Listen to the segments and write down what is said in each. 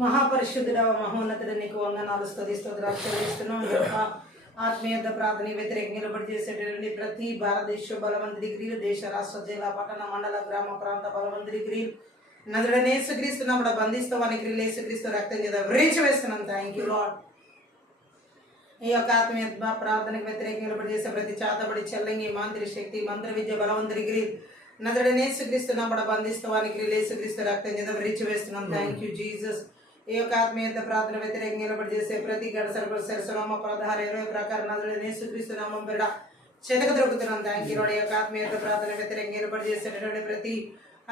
మహాపరిశుద్ధుడ మహోన్నతుడు నీకు వందనాలు స్తుతి స్తోత్రాలు చెల్లిస్తున్నాం. ఆత్మీయత ప్రార్థన వ్యతిరేక నిలబడి చేసేటటువంటి ప్రతి భారతదేశ బలవంత డిగ్రీలు, దేశ రాష్ట్ర జిల్లా పట్టణ మండల గ్రామ ప్రాంత బలవంత డిగ్రీలు నదుడనే యేసుక్రీస్తు నామమున బంధిస్తవానికి యేసుక్రీస్తు రక్తం చేత వ్రేచి వేస్తున్నాం. Thank you Lord. ఈ యొక్క ఆత్మీయ ప్రార్థనకు వ్యతిరేక నిలబడి చేసే ప్రతి చాతబడి చెల్లంగి మాంత్రి శక్తి మంత్ర విద్య బలవంత డిగ్రీ నదుడనే యేసుక్రీస్తు నామమున బంధిస్తవానికి యేసుక్రీస్తు రక్తం చేత వ్రేచి వేస్తున్నాం. Thank you Jesus. ఈ యొక్క ఆత్మీయత ప్రార్థన వ్యతిరేక నిలబడి చేసే ప్రతి గడసరకుల సరస్వనామ 16-20 ప్రకారం నదుడనే యేసుక్రీస్తు నామం పేరిట చెతక దొరుకుతున్నాం. Thank you Lord. ఈ యొక్క ఆత్మీయత ప్రార్థన వ్యతిరేక నిలబడి చేసేటటువంటి ప్రతి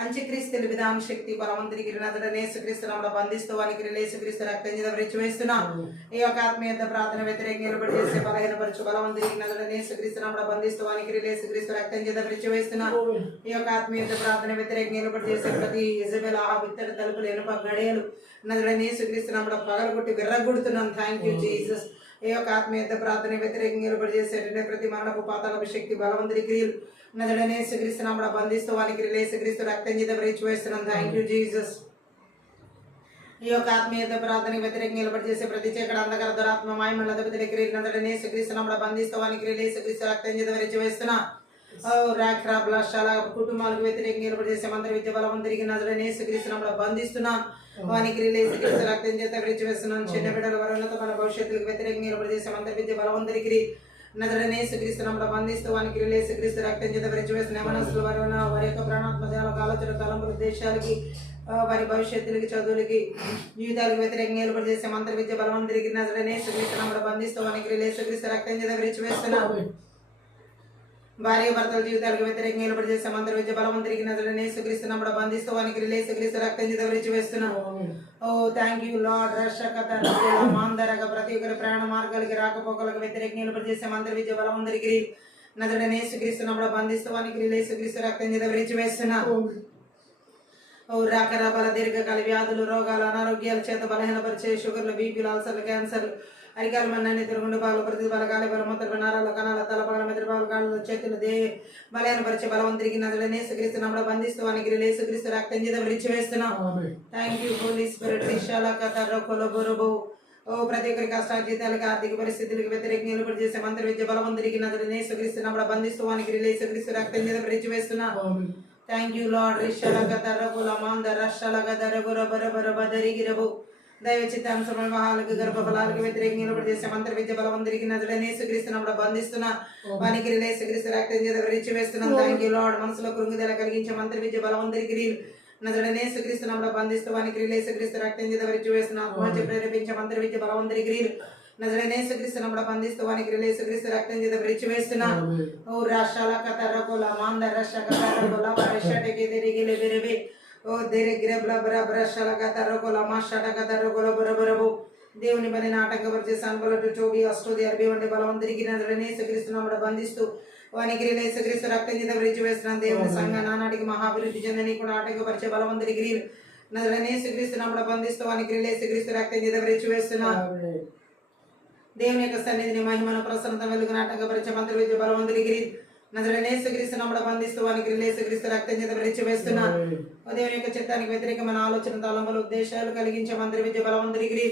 అంత్యక్రీస్తుల విధాన శక్తి బలవంతునికి నదుడనే యేసుక్రీస్తు నామమున బంధిస్తవానికి యేసుక్రీస్తు రక్తం చేత వ్రేచి వేస్తున్నాం. ఈ యొక్క ఆత్మీయత ప్రార్థన వ్యతిరేక నిలబడి చేసే బలహీనపరచు బలవంతునికి నదుడనే యేసుక్రీస్తు నామమున బంధిస్తవానికి యేసుక్రీస్తు రక్తం చేత వ్రేచి వేస్తున్నాం. ఈ యొక్క ఆత్మీయత ప్రార్థన వ్యతిరేక నిలబడి చేసే ప్రతి యెజబెల్ ఇత్తడి తలుపులు ఎనుప గడియలు నదుడనే యేసుక్రీస్తు నామమున పగలగొట్టి విర్రగొడుతున్నాం. Thank you Jesus. ఈ యొక్క ఆత్మీయత ప్రార్థన వ్యతిరేక నిలబడి చేసేటటువంటి ప్రతి మరణపు పాతాళపు శక్తి బలవంతుడి క్రియలు నదుడనే యేసుక్రీస్తు నామమున బంధిస్తవానికి యేసుక్రీస్తు రక్తం చేత వ్రేచి వేస్తున్నాం. Thank you Jesus. ఈ యొక్క ఆత్మీయత ప్రార్థన వ్యతిరేక నిలబడి చేసే ప్రతి చీకటి అంధకార దురాత్మ మాయమండల దెబ్బతిల క్రియలు నదుడనే యేసుక్రీస్తు నామమున బంధిస్తవానికి యేసుక్రీస్తు రక్తం చేత వ్రేచి వేస్తున్నాం. కుటుంబాలకు వ్యతిరేక నిలబడి చేసే మంత్ర విద్య బలవంతుడికి నదుడనే యేసుక్రీస్తు నామమున బంధిస్తున్నాం. వానికి యేసుక్రీస్తు రక్తం చేత వ్రేచి వేస్తున్నాం. చిన్న బిడ్డల వరుణత మన భవిష్యత్తులకు వ్యతిరేక నిలబడి చేసే మంత్ర విద్య బలవంతుడికి నదుడనే యేసుక్రీస్తు నామమున బంధిస్తూ వానికి యేసుక్రీస్తు రక్తం చేత వ్రేచి వేస్తున్నాం. మనసుల వరుణ వారి యొక్క ప్రాణాత్మ దేహాలకు ఆలోచన తలంపుల దేశాలకి వారి భవిష్యత్తులకి చదువులకి జీవితాలకు వ్యతిరేకంగా నిలబడి చేసే మంత్ర విద్య బలవంతుడికి నదుడనే యేసుక్రీస్తు నామమున బంధిస్తూ వానికి యేసుక్రీస్తు రక్తం చేత వ్రేచి వేస్తున్నాం. భార్య భర్తల జీవితాలకు వ్యతిరేకంగా నిలబడి చేసే మంత్ర విద్య బలవంతుడికి నదుడనే యేసుక్రీస్తు నామమున బంధిస్తూ వానికి యేసుక్రీస్తు రక్తం చేత వ్రేచి వేస్తున్నాం. ఓ థ్యాంక్ యూ లార్డ్. రక్షకత మాందరగ ప్రతి ఒక్కరి ప్రయాణ మార్గాలకి రాకపోకలకు వ్యతిరేకంగా నిలబడి చేసే మంత్ర విద్య బలవంతుడికి నదుడనే యేసుక్రీస్తు నామమున బంధిస్తూ వానికి యేసుక్రీస్తు రక్తం చేత వ్రేచి వేస్తున్నాం. ఓ రకరకాల దీర్ఘకాల వ్యాధులు, రోగాలు, అనారోగ్యాల చేత బలహీనపరిచే షుగర్లు, బీపీలు, అల్సర్లు, క్యాన్సర్లు, అరికాల మన్నాన్ని తిరుగుండు పాలు ప్రతి బలగాలి బలమూత్ర నరాల కణాల తలపగల మెదడుపాలు కాళ్ళు చేతులు బలహీనపరిచే బలవంతుడికి నదుడనే యేసుక్రీస్తు నామమున బంధిస్తూ వానికి యేసుక్రీస్తు రక్తం చేత వ్రేచి వేస్తున్నాం. Thank you Holy Spirit. ఓ ప్రతి ఒక్కరి కష్ట జీతాలకు ఆర్థిక పరిస్థితులకు వ్యతిరేకంగా నిలబడి చేసే మంత్ర విద్య బలవంతుడికి నదుడనే యేసుక్రీస్తు నామమున బంధిస్తూ వానికి యేసుక్రీస్తు రక్తం చేత వ్రేచి వేస్తున్నాం. Thank you lord. దైవ చిత్తాంశముల మహాలకు గర్భఫలాలకు వ్యతిరేకంగా నిలబడి చేసే మంత్ర విద్య బలవంతుడికి నదుడనే యేసుక్రీస్తు నామమున బంధిస్తున్నా వానికి యేసుక్రీస్తు రక్తం చేత వ్రేచి వేస్తున్నాం. Thank you lord. మనసులో కృంగిదల కలిగించే మంత్ర విద్య బలవంతుడికి నదుడనే యేసుక్రీస్తు నామమున బంధిస్తూ వానికి యేసుక్రీస్తు రక్తం చేత వ్రేచి వేస్తున్నాం. ఆత్మహత్య ప్రేరేపించే మంత్ర విద్య బలవంతుడికి నదుడనే యేసుక్రీస్తు నామమున బంధిస్తూ వానికి యేసుక్రీస్తు రక్తం చేత వ్రేచి వేస్తున్నాం. ఓ రాష్ట్రాల కతరకుల మాంద రష కతరకుల పరిషటకి తిరిగిలే బెరబే ఓ దేరెగిర బ్లబర బ్రషల కతరకుల మాషట కతరకుల బరబరబు దేవుని పనిని ఆటంకపరిచే సాన్బలటు చోబి అష్టోది అరబి వంటి బలవంతుడికి నదుడనే యేసుక్రీస్తు నామమున బంధిస్తూ వానికి యేసుక్రీస్తు రక్తం చేత వ్రేచి వేస్తున్నాం. దేవుని సంఘ నానాటికి మహాభివృద్ధి చెందని కూడా ఆటంకపరిచే బలవంతుడికి నదుడనే యేసుక్రీస్తు నామమున బంధిస్తూ వానికి యేసుక్రీస్తు రక్తం చేత వ్రేచి వేస్తున్నాం. దేవుని యొక్క సన్నిధిని మహిమను ప్రసన్నత వెలుగును ఆటంకపరిచే మంత్ర విద్య బలవంతుడికి నదుడనే యేసుక్రీస్తు నామమున బంధిస్తూ వానికి యేసుక్రీస్తు రక్తం చేత వ్రేచి వేస్తున్నాం. దేవుని యొక్క చిత్తానికి వ్యతిరేకమైన ఆలోచన తలంపులు ఉద్దేశాలు కలిగించే మంత్ర విద్య బలవంతుడికి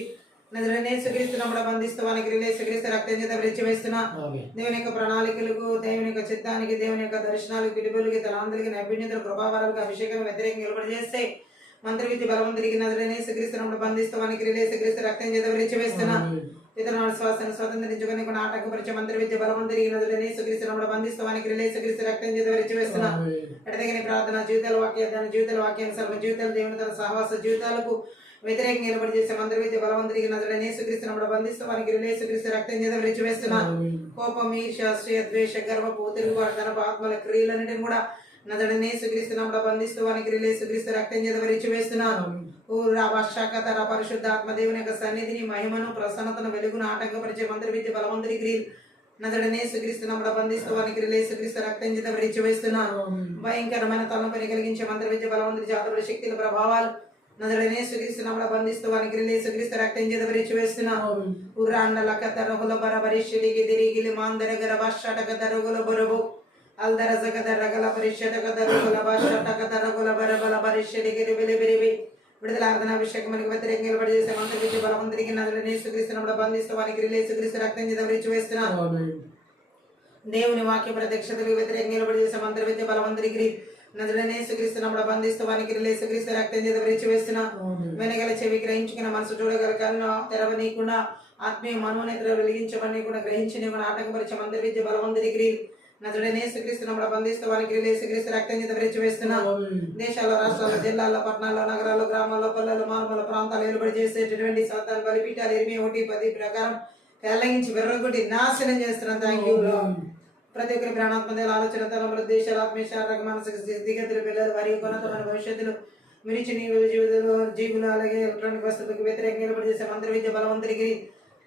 నదుడనే యేసుక్రీస్తు నామమున బంధిస్తూ వానికి యేసుక్రీస్తు రక్తం చేత వ్రేచి వేస్తున్నాం. దేవుని యొక్క ప్రణాళికలకు, దేవుని యొక్క చిత్తానికి, దేవుని యొక్క దర్శనాలకు, పిలుపులకి, తలాంతులకి, నైపుణ్యతలు, కృపావరాలకు అభిషేకం వ్యతిరేకంగా నిలబడి చేస్తే మంత్ర విద్య బలవంతుడికి నదుడనే యేసుక్రీస్తు నామమున బంధిస్తూ వానికి యేసుక్రీస్తు రక్తం చేత వ్రేచి వేస్తున్నాం. ఇతరుల శ్వాసను స్వతంత్రించుకొని కూడా ఆటంకపరిచే మంత్ర విద్య బలవంతుడికి నదుడనే యేసుక్రీస్తు నామమున బంధిస్తూ వానికి యేసుక్రీస్తు రక్తం చేత వ్రేచి వేస్తున్నాం. ఎడతెగని ప్రార్థన జీవితాల వాక్యానుసారం జీవితాలు దేవుని తన సహవాస జీవితాలకు వ్యతిరేకంగా నిలబడి చేసే మంత్ర విద్య బలవంతుడికి నదుడనే యేసుక్రీస్తు నామమున బంధిస్తూ వానికి యేసుక్రీస్తు రక్తం చేత వ్రేచి వేస్తున్నాం. కోపం, ఈర్ష్య, అసూయ, ద్వేష, గర్వపు, తిరుగుబాటు, ధనపు, ఆత్మల క్రియలన్నిటిని కూడా నదుడనే యేసుక్రీస్తు నామమున బంధిస్తూ వానికి యేసుక్రీస్తు రక్తం చేత వ్రేచి వేస్తున్నాం. ఓ రావశాకతర పరిశుద్ధాత్మ దేవుని యొక్క సన్నిధిని మహిమను ప్రసన్నతను వెలుగును ఆటంకపరిచే మంత్ర విద్య బలవంతుడికి నదుడనే యేసుక్రీస్తు నామమున బంధిస్తూ వానికి యేసుక్రీస్తు రక్తం చేత వ్రేచి వేస్తున్నాం. భయంకరమైన తలంపుని కలిగించే మంత్ర విద్య బలవంతుడి జాతర శక్తుల ప్రభావాలు నదుడనే యేసుక్రీస్తు నామమున బంధిస్తూ వానికి యేసుక్రీస్తు రక్తం చేత వ్రేచి వేస్తున్నాం. ఉర్రాండల కతరహుల బరబరిషిలిగి తిరిగిలి మాందరగర భాషటక దరుగుల బొరబు అల్దరజగద రగల పరిషటక దరుగుల భాషటక దరుగుల బరబల పరిషలిగిరి బిలిబిరిబి విడుదల ఆరాధన అభిషేకం మనకి వ్యతిరేకంగా నిలబడి చేసే మంత్ర విద్య బలవంతుడికి నదులని యేసుక్రీస్తునప్పుడు బంధిస్తూ వానికి యేసుక్రీస్తు రక్తం చేత విరిచివేస్తున్నా దేవుని వాక్య ప్రత్యక్షతలకు వ్యతిరేకంగా నిలబడి చేసే మంత్ర విద్య బలవంతుడికి నదులని యేసుక్రీస్తునప్పుడు బంధిస్తూ వానికి యేసుక్రీస్తు రక్తం చేత విరిచివేస్తున్నా వెనగల చెవి గ్రహించుకున్న మనసు చూడగల కన్ను తెరవనీయకుండా ఆత్మీయ మనోనేత్ర వెలిగించమని కూడా గ్రహించి ఆటంకపరిచే మంత్ర విద్య బలవంతుడికి నదుడనే యేసుక్రీస్తునప్పుడు బంధిస్తూ వారికి యేసుక్రీస్తు రక్తం చేత విరిచివేస్తున్నా దేశాల్లో రాష్ట్రాల్లో జిల్లాల్లో పట్టణాల్లో నగరాల్లో గ్రామాల్లో పల్లెలు మారుమూల ప్రాంతాలు ఏలుబడి చేసేటటువంటి సాతాను బలిపీఠాలు 8:10 ప్రకారం కలగించి వెర్రగొట్టి నాశనం చేస్తున్నాం. థ్యాంక్ యూ ప్రతి ఒక్కరి ప్రాణాత్మదేల ఆలోచన తలములు దేశాలు ఆత్మీయ శారీరక మానసిక స్థితిగతులు పిల్లలు మరియు ఉన్నతమైన భవిష్యత్తులు మిరిచి జీవులు అలాగే ఎలక్ట్రానిక్ వస్తువులకు వ్యతిరేకంగా నిలబడి చేసే మంత్ర విద్య బలవంతుడికి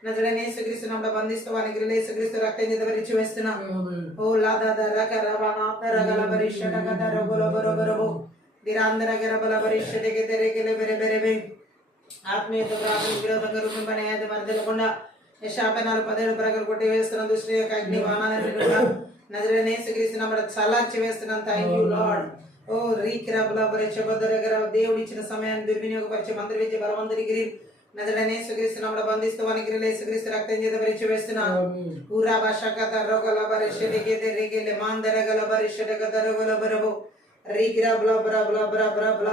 నజరేయుడైన యేసుక్రీస్తునప్పుడు బంధిస్తూ వానికి యేసుక్రీస్తు రక్తం చేత విరిచివేస్తున్నా ఓ లాదాద రకరవనా రగల పరిషడగద రగల బరబరబో దిరాందర గరబల పరిషడగ తెరగల బెరెబెరెబే ఆత్మీయత ప్రార్థన విరోధంగా రూపంపనే అది మరదలకుండా శాపనాలు 17 ప్రగలు కొట్టి వేస్తున్న దుష్టి యొక్క అగ్ని వానాలను కూడా నజరేయుడైన యేసుక్రీస్తునప్పుడు చల్లార్చి వేస్తున్నాం. Thank you Lord. ఓ రీకిరబల పరిషబదరగర దేవుడు ఇచ్చిన సమయాన్ని దుర్వినియోగపరిచే మంత్ర విద్య బలవంతుడికి నజరేయుడైన యేసుక్రీస్తునప్పుడు బంధిస్తూ వానికి యేసుక్రీస్తు రక్తం చేత విరిచివేస్తున్నా ఊరా భాషకత రొగల పరిషడికి తెరిగిలే మాందరగల పరిషడగత రొగల బరబో రీకిరబల బ్రబల బ్రబల బ్ల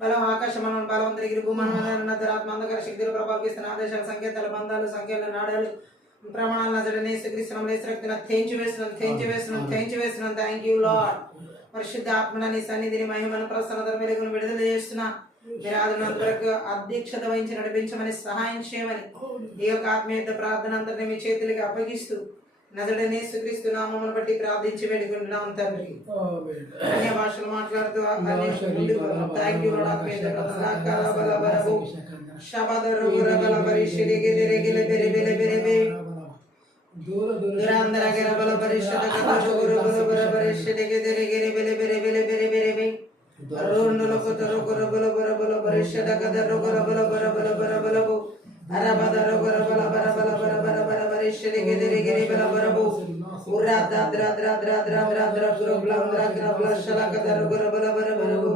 బలం ఆకాశమనం బలవంతుడికి భూమన్మధరాత్మ అంధకార శక్తులు ప్రభావిస్తున్న ఆదేశాల సంకేతాల బంధాలు సంఖ్యలు నాడాలు ప్రమాణాలు నజరేయుడైన యేసుక్రీస్తునప్పుడు యేసు రక్తం తెంచి వేస్తున్నాం. Thank you lord. పరిశుద్ధ ఆత్మన నీ సన్నిధిని మహిమను ప్రసన్నత వెలుగును విడుదల చేస్తున్నా వరకు అధ్యక్షత వహించి నడిపించమని సహాయం చేయమని ఈ యొక్క ఆత్మీయత ప్రార్థన అందరినీ మీ చేతులకి అప్పగిస్తూ నజరేయుడైన యేసుక్రీస్తు నామమును బట్టి ప్రార్థించి వేడుకుంటున్నాం తండ్రి. అన్య భాషలు మాట్లాడుతూ థ్యాంక్ యూ లార్డ్. ఆత్మీయత దురాంధర గరబల పరిషద రోండుల కొతరు కొరబల బరబల పరిషద కదరు కొరబల బరబల బరబలబు అరబదర కొరబల బరబల బరబల బరబరిషడి గిరి గిరి బల బరబు ఉరా దాద్ర ద్ర ద్ర ద్ర ద్ర గురబల గ్రబల శల కదరు కొరబల బరబలబు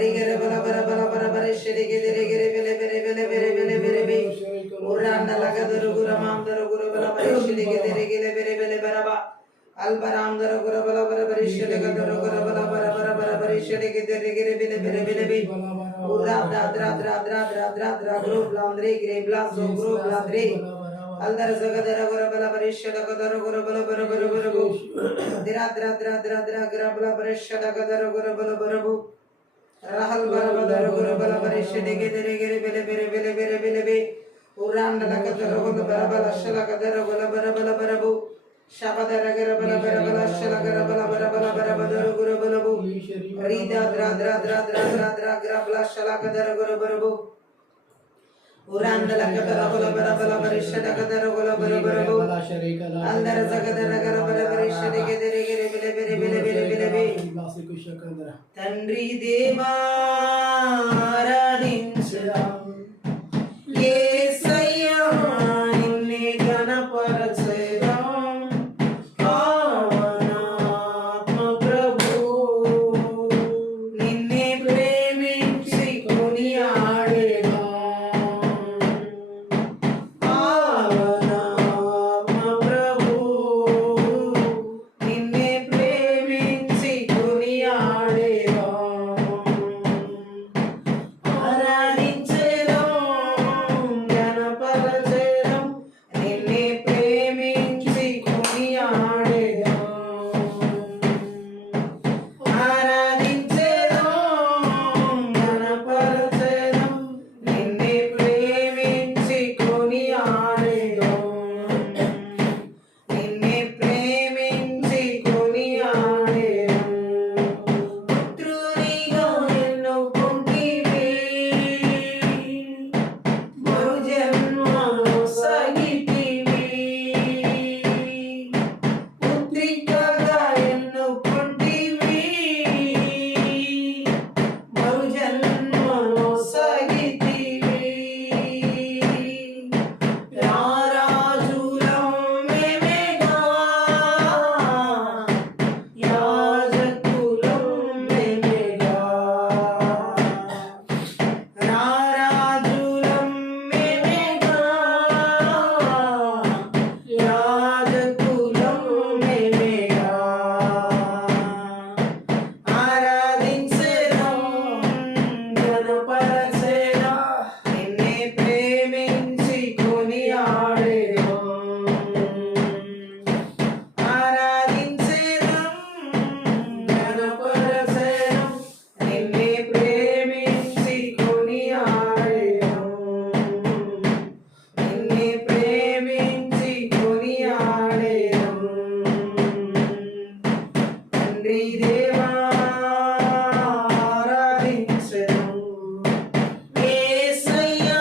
రిగర బల బరబల బరబరిషడి గిరి గిరి బెలె బెలె బెలె బెలె బెలె బెలె బె ఉరాండల కదరు గురమాం దర గురబల పరిషడి గిరి గిరి బెలె బెలె బరబ అల్బరాం దర గురబల బరబరిషడి కదరు గురబల బరబల బరబరిషడి గిరి గిరి బెలె బెలె బెలె బె ఉరా దాద్ర ద్ర ద్ర ద్ర ద్ర ద్ర గురబల గిరి బ్లా సో గురబల ద్రే అల్దర జగదర గురబల పరిషడ కదరు గురబల బరబల బరబు దిరా ద్ర ద్ర ద్ర ద్ర గురబల పరిషడ కదరు గురబల బరబు రహల్ బరబదర గురబల పరిషడి గిరి గిరి బెలె బెలె బెలె బెలె బెలె బె ఉరాండల కదరు బరబల శల కదరు బరబల బరబు శబదర గరబల బరబల శల గరబల బరబల బరబదర గురబలబు రీదా ద్ర ద్ర ద్ర ద్ర ద్ర ద్ర గరబల శల కదరు గురబరబు ఉరాండల కదరు బరబల పరిషడ కదరు బరబరబు అందర జగదర గరబల పరిషడ గిరి గిరి బెలె బెలె బెలె బెలె బెలె తండ్రి దేవా ఆరాధించురా యేసయ్యా నిన్నే ఘనపరచెదా తండ్రి దేవా ఆరాధించెదం. యేసయ్యా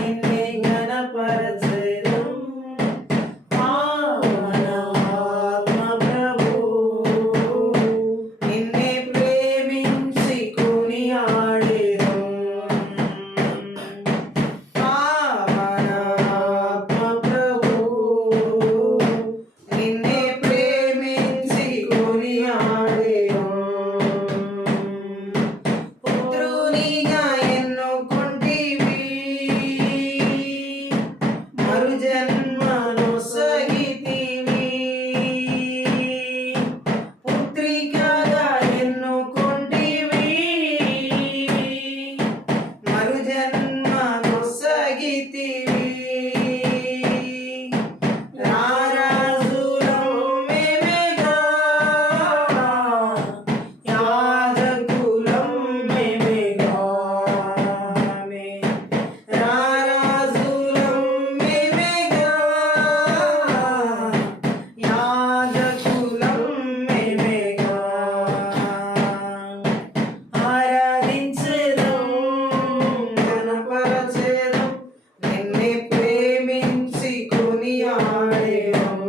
నిన్నే ఘనపరచెదం. పావనాత్మ ప్రభు నిన్నే ప్రేమించి కొనియాడెదం. పావనాత్మ ప్రభు నిన్నే ప్రేమించి కొనియాడెదం. పుత్రునిగా ఎన్నుకొంటివి, మరు జన్మనొసగితివి. పుత్రికగా ఎన్నుకొంటివి, మరు జన్మనొసగితివి. రారాజులం మేమేగా, యాజకులం మేమేగా. రారాజులం మేమేగా, యాజకులం మేమేగా. ఆరాధించెదం, ఘనపరచెదం, నిన్నే ప్రేమించి కొనియాడెదం.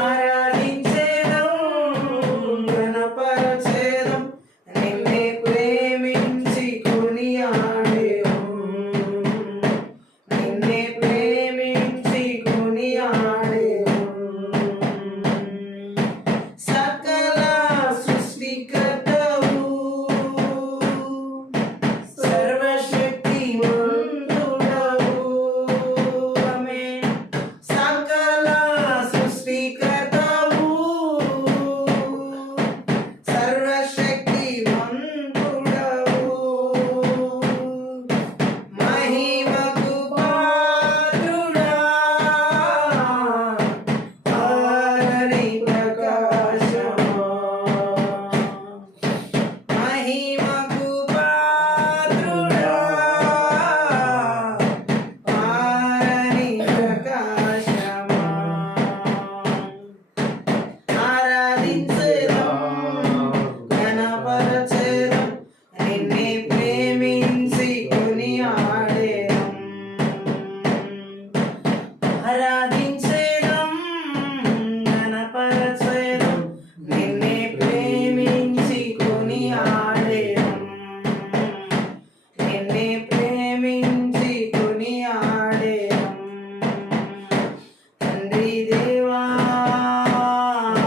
ఆరాధించెదం, ఘనపరచెదం, నిన్నే ప్రేమించి కొనియాడెదం. నిన్నే ప్రేమించి కొనియాడెదం. సకల సృష్టికర్తవు, సర్వశక్తిమంతుడవు. ఆమేన్. సకల సృష్టికర్తవు, సర్వశక్తిమంతుడవు. మహిమకు పాత్రుడా, ఆరని ప్రకాశమా. మహిమకు పాత్రుడా, ఆరని ప్రకాశమా. ఆరాధించెదం, ఘనపరచెదం, నిన్నే ప్రేమించి కొనియాడెదం. ఆరాధించెదం, ఘనపరచెదం, నిన్నే ప్రేమించి కొనియాడెదం. నిన్నే ప్రేమించి కొనియాడెదం. తండ్రి దేవా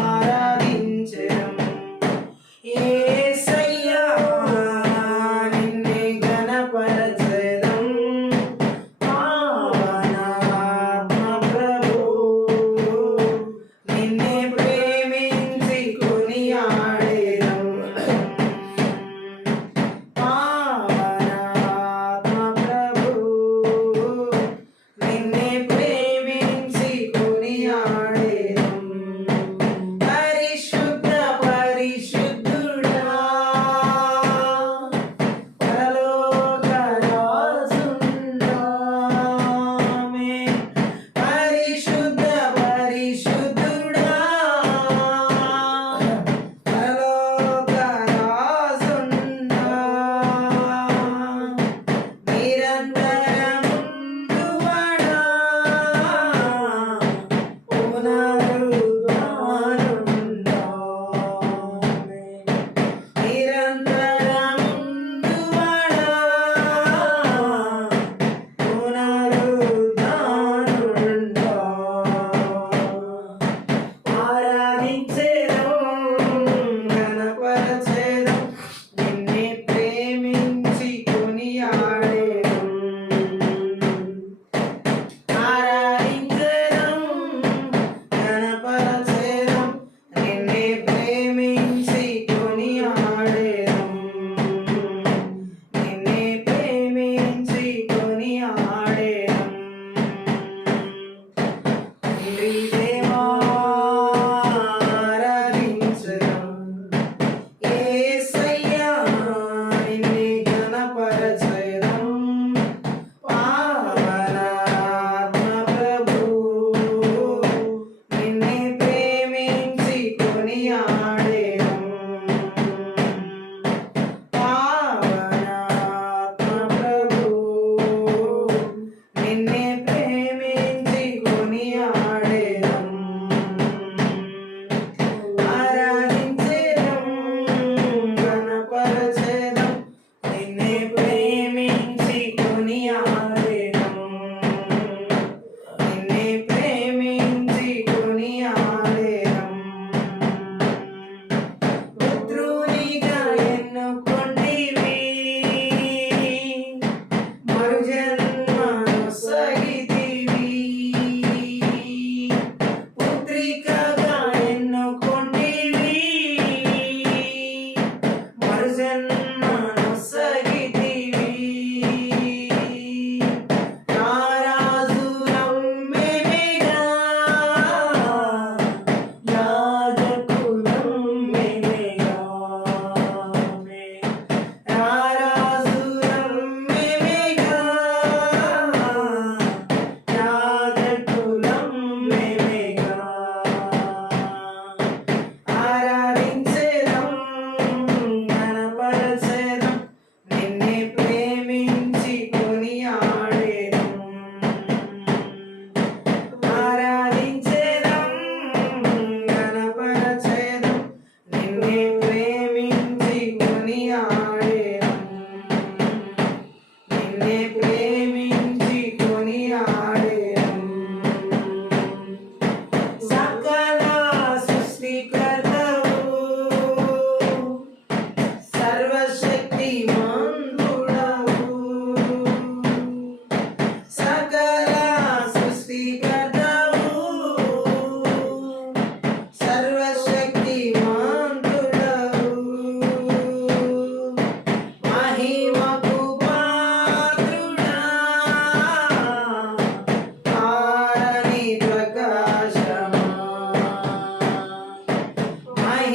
ఆరాధించెదం. యేసయ్యా నిన్నే ఘనపరచెదం. పావనాత్మ ప్రభు నిన్నే ప్రేమించి కొనియాడెదం. పావనాత్మ ప్రభు నిన్నే ప్రేమించి కొనియాడెదం. పరిశుద్ధ పరిశుద్ధుడా, పరలోక రాజుండా. ఆమేన్. పరిశుద్ధ పరిశుద్ధుడా, పరలోక రాజుండా. నిరంతరముందువడా, పునరుద్ధానుండా. నిరంతరముందువడా, పునరుద్ధానుండా. ఆరాధించెదం, ఘనపరచెదం, నిన్నే ప్రేమించి కొనియాడెదం. ఆరాధించెదం, ఘనపరచెదం, నిన్నే ప్రేమించి కొనియాడెదం. నిన్నే ప్రేమించి కొనియాడెదం. తండ్రి దేవా ఆరాధించెదం.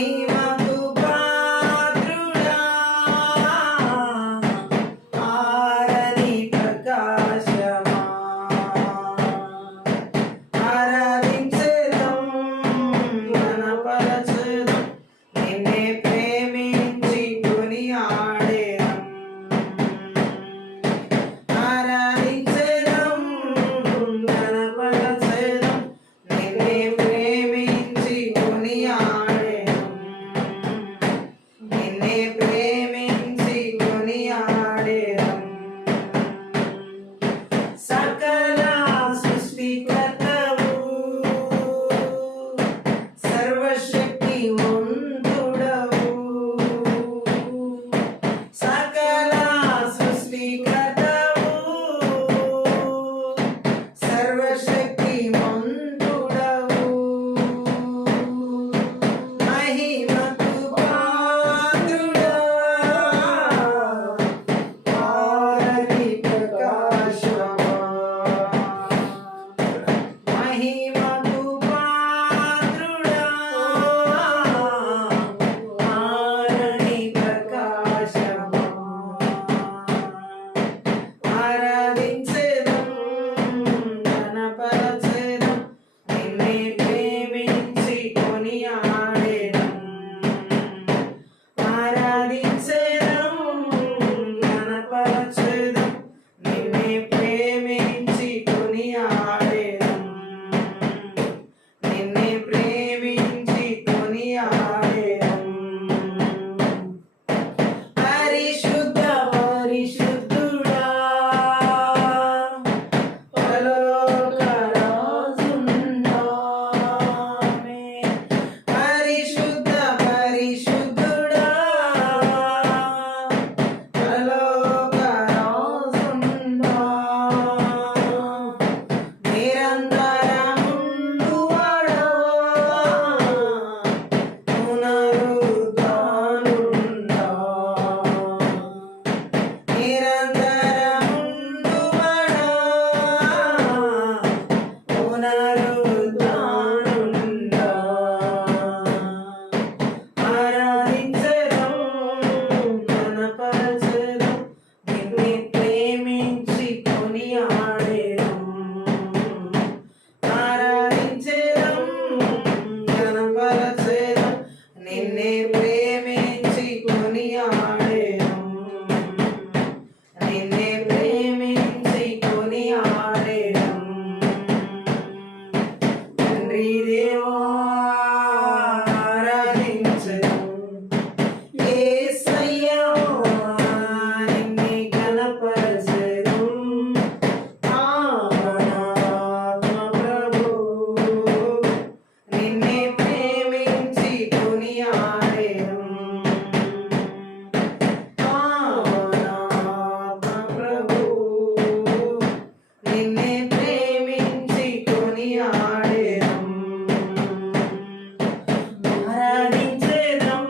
మహిమకు పాత్రుడా ఆరని ప్రకాశమా ఆరాధించెదం ఘనపరచెదం నిన్నే ప్రేమించి కొనియాడెదం ఆరాధించెదం ఘనపరచెదం నిన్నే ప్రేమించి కొనియాడెదం నిన్నే ప్రేమించి కొనియాడెదం సకల సృష్టికర్తవు సర్వశక్తిమంతుడవు సకల సృష్టికర్తవు సర్వశక్తిమంతుడవు మహిమకు పాత్రుడా ఆరని ప్రకాశమా మహిమకు పాత్రుడా ఆరని ప్రకాశమా ఆరాధించెదం ఘనపరచెదం నిన్నే ప్రేమించి కొనియాడెదం ఆరాధించెదం ఘనపరచెదం నిన్నే ప్రేమించి కొనియాడెదం నిన్నే ప్రేమించి కొనియాడెదం పరిశుద్ధ పరిశుద్ధుడా పరలోక రాజున్నామే పరిశుద్ధ పరిశుద్ధుడా పరలోక రాజున్నా నిరంతరముండువాడా పునరుద్ధానుడా నిరంతరముండువాడా పునరుద్ధానుడా ఆరాధించెదం ఘనపరచెదం నిన్నే ప్రేమించి కొనియాడెదం ఆరాధించెదం ఘనపరచెదం నిన్నే ప్రేమించి కొనియాడెదం నిన్నే ప్రేమించి కొనియాడెదం తండ్రి దేవా ఆరాధించెదం యేసయ్యా నిన్నే ఘనపరచెదం ఆత్మ ప్రభు నిన్నే ప్రేమించి కొనియాడెదం ఆత్మ ప్రభు నిన్నే ప్రేమించి కొనియాడెదం ఆరాధించెదం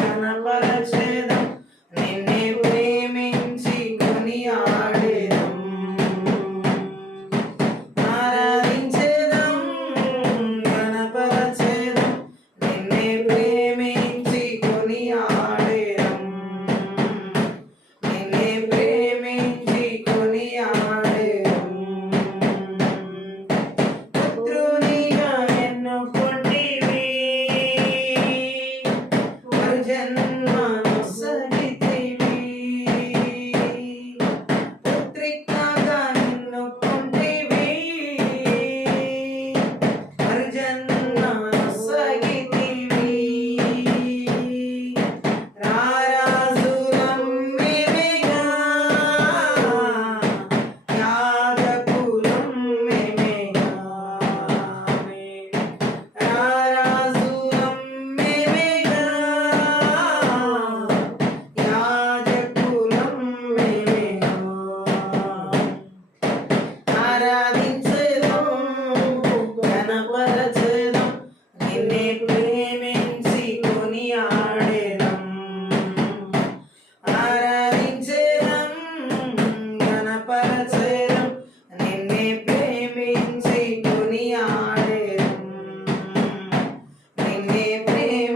ఘనపరచెదం నిన్నే ప్రేమించి కొనియాడెదం ఆరాధించెదం ఘనపరచెదం నిన్నే ప్రేమించి కొనియాడెదం నిన్నే ప్రేమించి కొనియాడెదం పుత్రునిగా ఎన్నుకొంటివి మరు జన్మనొసగితివి పుత్రికగా ఎన్నుకొంటివి మరు జన్మనొసగితివి రారాజులం మేమేగా యాజకులం మేమేగా రారాజులం మేమేగా యాజకులం మేమేగా ఆరాధించెదం ఘనపరచెదం నిన్నే ప్రేమించి కొనియాడెదం ఆరాధించెదం ఘనపరచెదం నిన్నే ప్రేమించి కొనియాడెదం నిన్నే ప్రేమించి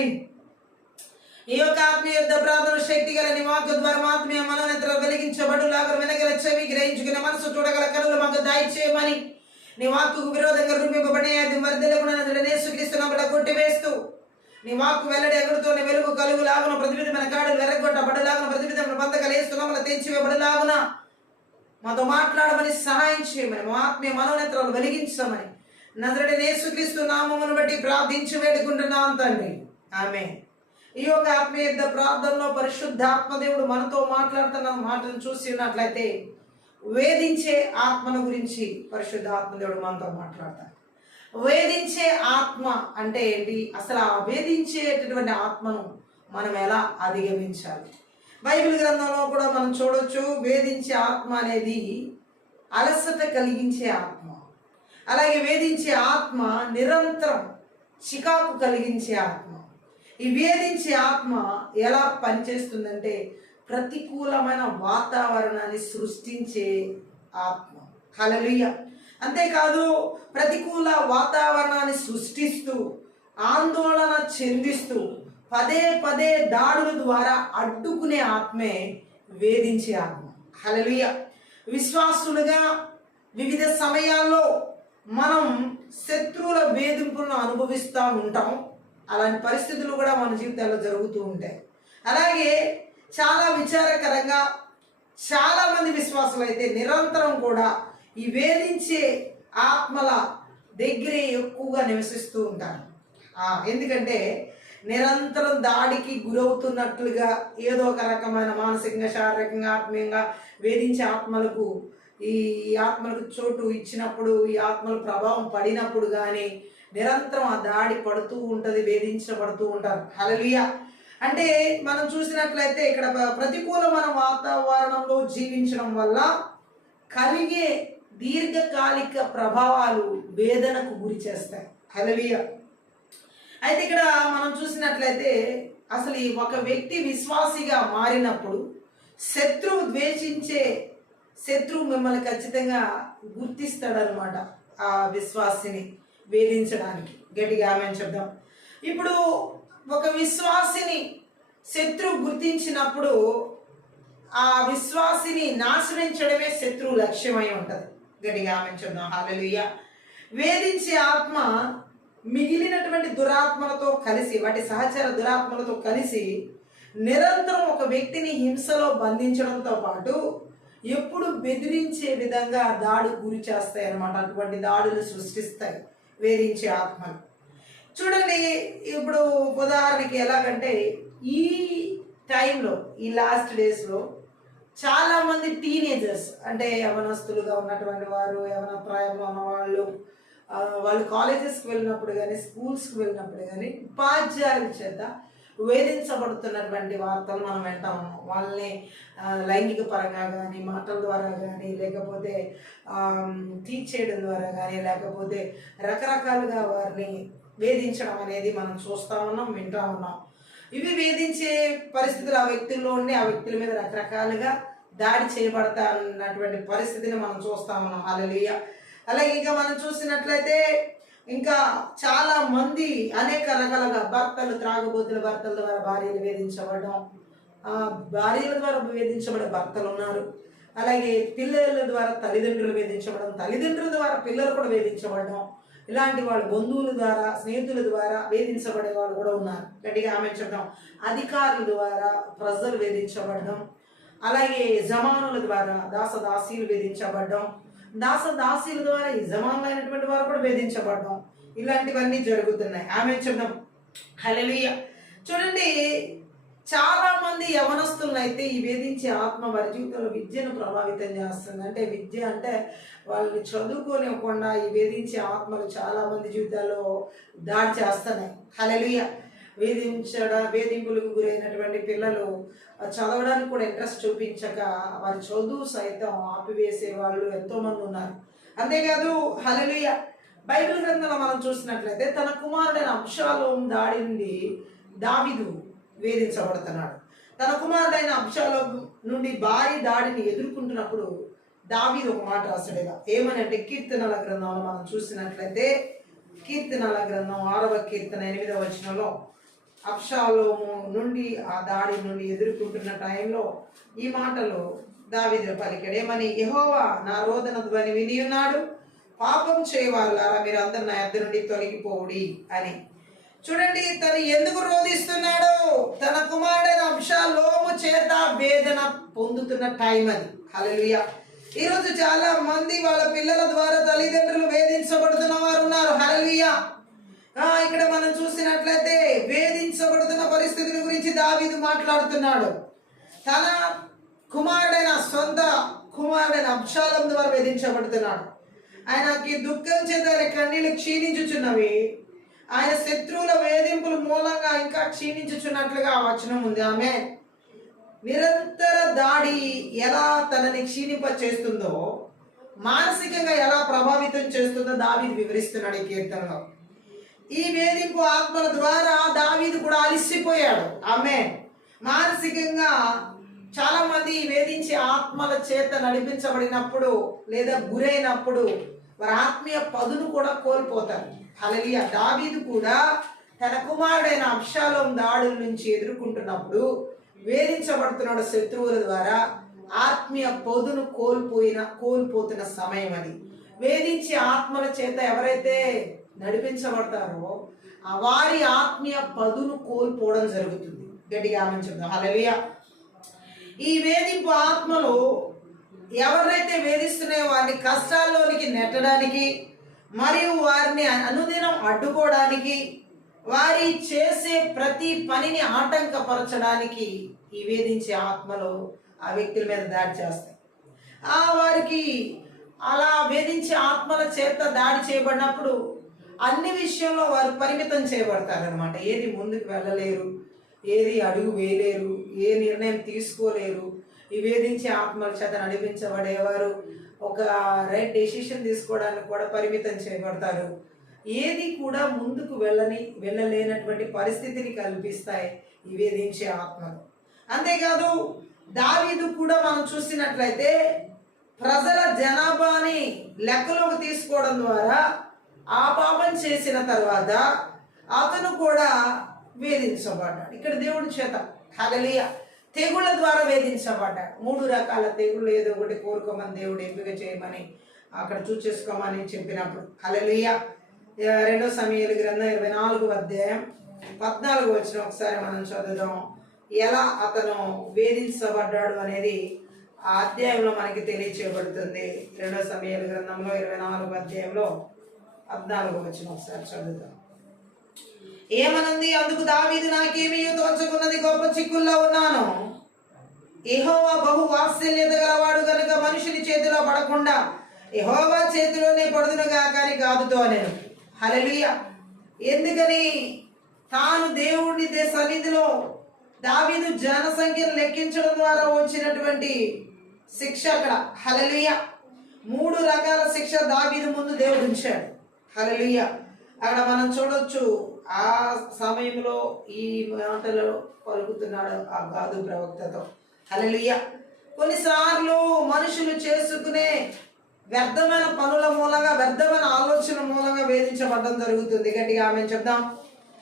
తండ్రి, ఈ యొక్క ఆత్మీయ యుద్ధ ప్రార్థన శక్తి గల నీ వాక్కు ద్వారా ఆత్మీయ మనోనేత్రాలు వెలిగించబడులాగా వినగల చెవి గ్రహించుకునే మనసు చూడగల కనులు మాకు దయచేయమని నీ వాక్కుకు విరోధంగా రూపింపబడే అది వర్ధలగుణ యేసుక్రీస్తునామమున కొట్టివేస్తూ నీ వాక్కు వెల్లడి ఎగురుతోనే వెలుగు కలుగులాగున ప్రతివిధమైన కాడులు వెరగొట్టబడలాగున ప్రతివిధమైన బంధకాలు యేసునామమున తెంచివేయబడలాగున మాతో మాట్లాడమని సహాయం చేయమని మా ఆత్మీయ మనోనేత్రాలు వెలిగించమని నజరేయుడైన యేసుక్రీస్తు నామమును బట్టి ప్రార్థించి వేడుకుంటున్నాం తండ్రి, ఆమేన్. ఈ యొక్క ఆత్మీయ యుద్ధ ప్రార్థనలో పరిశుద్ధాత్మ దేవుడు మనతో మాట్లాడుతున్న మాటను చూసి ఉన్నట్లయితే వేధించే ఆత్మను గురించి పరిశుద్ధాత్మ దేవుడు మనతో మాట్లాడతాడు. వేధించే ఆత్మ అంటే ఏంటి, అసలు ఆ వేధించేటటువంటి ఆత్మను మనం ఎలా అధిగమించాలి? బైబిల్ గ్రంథంలో కూడా మనం చూడొచ్చు. వేధించే ఆత్మ అనేది అలసట కలిగించే ఆత్మ, అలాగే వేధించే ఆత్మ నిరంతరం చికాకు కలిగించే ఆత్మ. ఈ వేధించే ఆత్మ ఎలా పనిచేస్తుందంటే ప్రతికూలమైన వాతావరణాన్ని సృష్టించే ఆత్మ. హల్లెలూయా. అంతేకాదు, ప్రతికూల వాతావరణాన్ని సృష్టిస్తూ ఆందోళన చెందిస్తూ పదే పదే దాడుల ద్వారా అడ్డుకునే ఆత్మే వేధించే ఆత్మ. హల్లెలూయా. విశ్వాసులుగా వివిధ సమయాల్లో మనం శత్రువుల వేధింపులను అనుభవిస్తూ ఉంటాం. అలాంటి పరిస్థితులు కూడా మన జీవితాల్లో జరుగుతూ ఉంటాయి. అలాగే చాలా విచారకరంగా చాలామంది విశ్వాసులు అయితే నిరంతరం కూడా ఈ వేధించే ఆత్మల దగ్గరే ఎక్కువగా నివసిస్తూ ఉంటారు. ఎందుకంటే నిరంతరం దాడికి గురవుతున్నట్లుగా ఏదో ఒక రకమైన మానసికంగా, శారీరకంగా, ఆత్మీయంగా వేధించే ఆత్మలకు ఈ ఆత్మలకు చోటు ఇచ్చినప్పుడు, ఈ ఆత్మల ప్రభావం పడినప్పుడు కానీ నిరంతరం ఆ దాడి పడుతూ ఉంటుంది, వేధించబడుతూ ఉంటారు. హల్లెలూయా. అంటే మనం చూసినట్లయితే ఇక్కడ ప్రతికూలమైన వాతావరణంలో జీవించడం వల్ల కలిగే దీర్ఘకాలిక ప్రభావాలు వేదనకు గురి చేస్తాయి. హల్లెలూయా. అయితే ఇక్కడ మనం చూసినట్లయితే అసలు ఈ ఒక వ్యక్తి విశ్వాసిగా మారినప్పుడు శత్రువు మిమ్మల్ని ఖచ్చితంగా గుర్తిస్తాడనమాట. ఆ విశ్వాసిని వేధించడానికి. గట్టిగా ఆమేన్ చెప్దాం. ఇప్పుడు ఒక విశ్వాసిని శత్రువు గుర్తించినప్పుడు ఆ విశ్వాసిని నాశనించడమే శత్రువు లక్ష్యమై ఉంటుంది. గట్టిగా ఆమేన్ చెప్దాం. హల్లెలూయా. వేధించే ఆత్మ మిగిలినటువంటి దురాత్మలతో కలిసి, వాటి సహచర దురాత్మలతో కలిసి నిరంతరం ఒక వ్యక్తిని హింసలో బంధించడంతో పాటు ఎప్పుడు బెదిరించే విధంగా దాడి గురి చేస్తాయి అన్నమాట. అటువంటి దాడులు సృష్టిస్తాయి వేధించే ఆత్మలు. చూడండి, ఇప్పుడు ఉదాహరణకి ఎలాగంటే ఈ టైంలో, ఈ లాస్ట్ డేస్లో చాలామంది టీనేజర్స్ అంటే యవనస్తులుగా ఉన్నటువంటి వారు, యవన ప్రాయంలో ఉన్న వాళ్ళు కాలేజెస్కి వెళ్ళినప్పుడు కానీ, స్కూల్స్కి వెళ్ళినప్పుడు కానీ ఉపాధ్యాయుల చేత వేధించబడుతున్నటువంటి వార్తలు మనం వింటా ఉన్నాం. వాళ్ళని లైంగిక పరంగా కానీ, మాటల ద్వారా కానీ, లేకపోతే టీచ్ చేయడం ద్వారా కానీ, లేకపోతే రకరకాలుగా వారిని వేధించడం అనేది మనం చూస్తూ ఉన్నాం, వింటూ ఉన్నాం. ఇవి వేధించే పరిస్థితులు ఆ వ్యక్తుల్లో ఉండి ఆ వ్యక్తుల మీద రకరకాలుగా దాడి చేయబడతా అన్నటువంటి పరిస్థితిని మనం చూస్తూ ఉన్నాం. హల్లెలూయా. అలాగే ఇంకా మనం చూసినట్లయితే ఇంకా చాలా మంది అనేక రకాలుగా భర్తలు, త్రాగుబోతుల భర్తల ద్వారా భార్యలు వేధించబడడం, భార్యల ద్వారా వేధించబడే భర్తలు ఉన్నారు. అలాగే పిల్లల ద్వారా తల్లిదండ్రులు వేధించబడడం, తల్లిదండ్రుల ద్వారా పిల్లలు కూడా వేధించబడడం, ఇలాంటి వాళ్ళు బంధువుల ద్వారా, స్నేహితుల ద్వారా వేధించబడే వాళ్ళు కూడా ఉన్నారు. గట్టిగా ఆమె చెప్దాం. అధికారుల ద్వారా ప్రజలు వేధించబడడం, అలాగే యజమానుల ద్వారా దాసదాసీలు వేధించబడడం, దాసదాసీల ద్వారా యజమానులైనటువంటి వారు కూడా వేధించబడడం, ఇలాంటివన్నీ జరుగుతున్నాయి. ఆమె చెప్దాం. హల్లెలూయా. చూడండి, చాలా మంది యవనస్తులను అయితే ఈ వేధించే ఆత్మ వారి జీవితంలో విద్యను ప్రభావితం చేస్తుంది. అంటే విద్య అంటే వాళ్ళని చదువుకోనివ్వకుండా ఈ వేధించే ఆత్మలు చాలా మంది జీవితాల్లో దాడి చేస్తున్నాయి. హల్లెలూయా. వేధింపులకు గురైనటువంటి పిల్లలు చదవడానికి కూడా ఇంట్రెస్ట్ చూపించక వారి చదువు సైతం ఆపివేసే వాళ్ళు ఎంతోమంది ఉన్నారు. అంతేకాదు, హల్లెలూయా, బైబిల్ గ్రంథంలో మనం చూసినట్లయితే తన కుమారుడైన అబ్షాలోము దాడి నుండి దావీదు వేధించబడుతున్నాడు. తన కుమారుడైన అబ్షాలోము నుండి భారీ దాడిని ఎదుర్కొంటున్నప్పుడు దావీదు ఒక మాట రాశాడుగా. ఏమనంటే కీర్తనల గ్రంథంలో మనం చూసినట్లయితే కీర్తనల గ్రంథం 6వ కీర్తన 8వ వచనంలో అబ్షాలోము నుండి ఆ దాడి నుండి ఎదుర్కొంటున్న టైంలో ఈ మాటలు దావీదు పలికాడు ఏమని? యెహోవా నా రోదన ధ్వని విని ఉన్నాడు, పాపం చేయవాళ్ళారా మీరు అందరు నా యొద్ద నుండి తొలగిపోవుడి అని. చూడండి, తను ఎందుకు రోధిస్తున్నాడు? తన కుమారుడైన అబ్షాలోము చేత వేదన పొందుతున్న టైం అది. హల్లెలూయా. ఈరోజు చాలా మంది వాళ్ళ పిల్లల ద్వారా తల్లిదండ్రులు వేధించబడుతున్న వారు ఉన్నారు. హల్లెలూయా. ఇక్కడ మనం చూసినట్లయితే వేధించబడుతున్న పరిస్థితుల గురించి దావీదు మాట్లాడుతున్నాడు. తన కుమారుడైన సొంత కుమారుడైన అబ్షాలోము ద్వారా వేధించబడుతున్నాడు. ఆయనకి దుఃఖం చేత ఆయన కన్నీళ్లు క్షీణించుచున్నవి. ఆయన శత్రువుల వేధింపుల మూలంగా ఇంకా క్షీణించుచున్నట్లుగా ఆ వచనం ఉంది. ఆమె నిరంతర దాడి ఎలా తనని క్షీణింప చేస్తుందో, మానసికంగా ఎలా ప్రభావితం చేస్తుందో దావీదు వివరిస్తున్నాడు ఈ కీర్తనలో. ఈ వేధింపు ఆత్మల ద్వారా దావీదు కూడా అలసిపోయాడు. ఆమె మానసికంగా చాలా మంది వేధించే ఆత్మల చేత నడిపించబడినప్పుడు లేదా గురైనప్పుడు వారి ఆత్మీయ పదును కూడా కోల్పోతారు. హల్లెలూయా. దావీదు కూడా తన కుమారుడైన అబ్షాలోము దాడుల నుంచి ఎదుర్కొంటున్నప్పుడు వేధించబడుతున్నాడు శత్రువుల ద్వారా. ఆత్మీయ పదును కోల్పోతున్న సమయం అది. వేధించే ఆత్మల చేత ఎవరైతే నడిపించబడతారో వారి ఆత్మీయ పదును కోల్పోవడం జరుగుతుంది. గట్టిగా ఆమెను చెప్తాం. హల్లెలూయా. ఈ వేధింపు ఆత్మలు ఎవరైతే వేధిస్తున్నాయో వారిని కష్టాల్లోనికి నెట్టడానికి మరియు వారిని అనుదినం అడ్డుకోవడానికి, వారి చేసే ప్రతి పనిని ఆటంకపరచడానికి ఈ వేధించే ఆత్మలు ఆ వ్యక్తుల మీద దాడి చేస్తాయి. వారికి అలా వేధించే ఆత్మల చేత దాడి చేయబడినప్పుడు అన్ని విషయంలో వారు పరిమితం చేయబడతారనమాట. ఏది ముందుకు వెళ్ళలేరు, ఏది అడుగు వేయలేరు, ఏ నిర్ణయం తీసుకోలేరు. ఈ వేధించే ఆత్మల చేత నడిపించబడేవారు ఒక రైట్ డెసిషన్ తీసుకోవడానికి కూడా పరిమితం చేయబడతారు. ఏది కూడా ముందుకు వెళ్ళలేనటువంటి పరిస్థితిని కల్పిస్తాయి ఈ వేధించే ఆత్మలు. అంతేకాదు దావీదు కూడా మనం చూసినట్లయితే ప్రజల జనాభాని లెక్కలోకి తీసుకోవడం ద్వారా ఆ పాపం చేసిన తర్వాత అతను కూడా వేధించబడ్డాడు. ఇక్కడ దేవుడి చేత హల్లెలూయా తెగుళ్ళ ద్వారా వేధించబడ్డాడు. 3 రకాల తెగుళ్ళు ఏదో ఒకటి కోరుకోమని దేవుడు ఎంపిక చేయమని అక్కడ చూసేసుకోమని చెప్పినప్పుడు హల్లెలూయా. 2 సమూయేలు గ్రంథం 24వ అధ్యాయం 14వ వచనం ఒకసారి మనం చదువుదాం. ఎలా అతను వేధించబడ్డాడు అనేది ఆ అధ్యాయంలో మనకి తెలియచేయబడుతుంది. 2 సమూయేలు గ్రంథంలో 24వ అధ్యాయంలో 14వ వచనం ఒకసారి చదువుదాం. ఏమనంది? అందుకు దావీదు, నాకేమీ తోచకున్నది, గొప్ప చిక్కుల్లో ఉన్నాను. యెహోవా బహు వాత్సల్యత గలవాడు గనుక మనుషుని చేతిలో పడకుండా యెహోవా చేతిలోనే పడుదునుగా కానీ కాదుతో నేను. హల్లెలూయా. ఎందుకని? తాను దేవుడి సన్నిధిలో దావీదు జనసంఖ్యను లెక్కించడం ద్వారా వచ్చినటువంటి శిక్ష అక్కడ. హల్లెలూయా. 3 రకాల శిక్ష దావీదు ముందు దేవుడు ఉంచాడు. హల్లెలూయా. అక్కడ మనం చూడొచ్చు. ఆ సమయంలో ఈ మాటలు పలుకుతున్నాడు ఆ గాదు ప్రవక్తతో. హల్లెలూయా. కొన్నిసార్లు మనుషులు చేసుకునే వ్యర్థమైన పనుల మూలంగా, వ్యర్థమైన ఆలోచన మూలంగా వేధించబడడం జరుగుతుంది. గట్టిగా ఆమె చెప్దాం.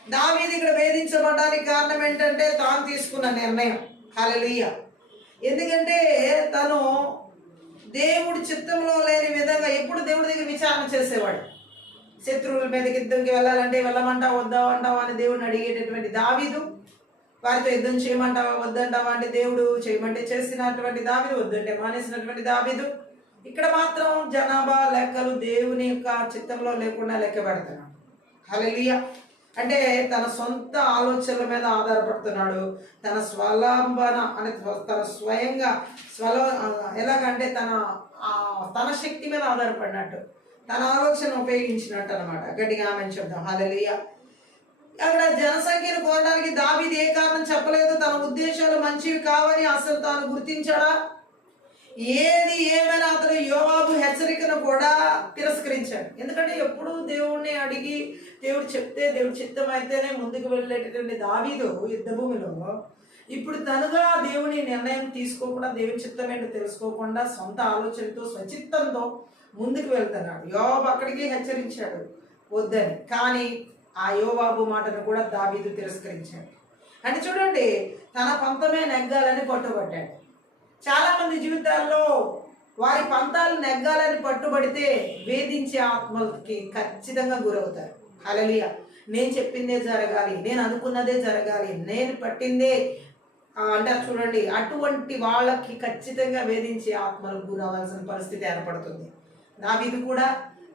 దావీదు ఇక్కడ వేధించబడడానికి కారణం ఏంటంటే తాను తీసుకున్న నిర్ణయం. హల్లెలూయా. ఎందుకంటే తను దేవుడి చిత్తంలో లేని విధంగా ఎప్పుడు దేవుడి దగ్గర విచారణ చేసేవాడు. శత్రువుల మీదకి యుద్ధంకి వెళ్ళాలంటే వెళ్ళమంటావా వద్దా అంటావా అని దేవుడిని అడిగేటటువంటి దావీదు, వారితో యుద్ధం చేయమంటావా వద్దంటావా అంటే దేవుడు చేయమంటే చేసినటువంటి దావీదు, వద్దంటే మానేసినటువంటి దావీదు. ఇక్కడ మాత్రం జనాభా లెక్కలు దేవుని యొక్క చిత్తంలో లేకుండా లెక్క పెడుతున్నాడు. హల్లెలూయా. అంటే తన సొంత ఆలోచనల మీద ఆధారపడుతున్నాడు. తన స్వలంబన అంటే తన స్వయంగా ఎలాగంటే తన శక్తి మీద ఆధారపడినట్టు, తన ఆలోచన ఉపయోగించినట్టు అనమాట. గట్టిగా ఆమెను చెప్దాం. హల్లెలూయా. అక్కడ జనసంఖ్యను కోరడానికి దావీదు ఏ కారణం చెప్పలేదు. తన ఉద్దేశాలు మంచివి కావని అసలు తాను గుర్తించాడా? ఏది ఏమైనా అతను యోవాబు హెచ్చరికను కూడా తిరస్కరించాడు. ఎందుకంటే ఎప్పుడు దేవుణ్ణి అడిగి దేవుడు చెప్తే దేవుడి చిత్తం అయితేనే ముందుకు వెళ్ళేటటువంటి దావీదు యుద్ధ భూమిలో ఇప్పుడు తనుగా దేవుని నిర్ణయం తీసుకోకుండా, దేవుని చిత్తం ఏంటో తెలుసుకోకుండా సొంత ఆలోచనతో స్వచిత్తంతో ముందుకు వెళ్తున్నాడు. యోవాబు అక్కడికి హెచ్చరించాడు వద్దని. కానీ ఆ యోవాబు మాటను కూడా దావీదు తిరస్కరించాడు. అంటే చూడండి, తన పంతమే నెగ్గాలని పట్టుబట్టాడు. చాలా మంది జీవితాల్లో వారి పంతాలు నెగ్గాలని పట్టుబడితే వేధించే ఆత్మలకి ఖచ్చితంగా గురవుతారు. హల్లెలూయా. నేను చెప్పిందే జరగాలి, నేను అనుకున్నదే జరగాలి, నేను పట్టిందే అంటారు చూడండి. అటువంటి వాళ్ళకి ఖచ్చితంగా వేధించే ఆత్మలకు గురవలసిన పరిస్థితి ఏర్పడుతుంది. దావీదు కూడా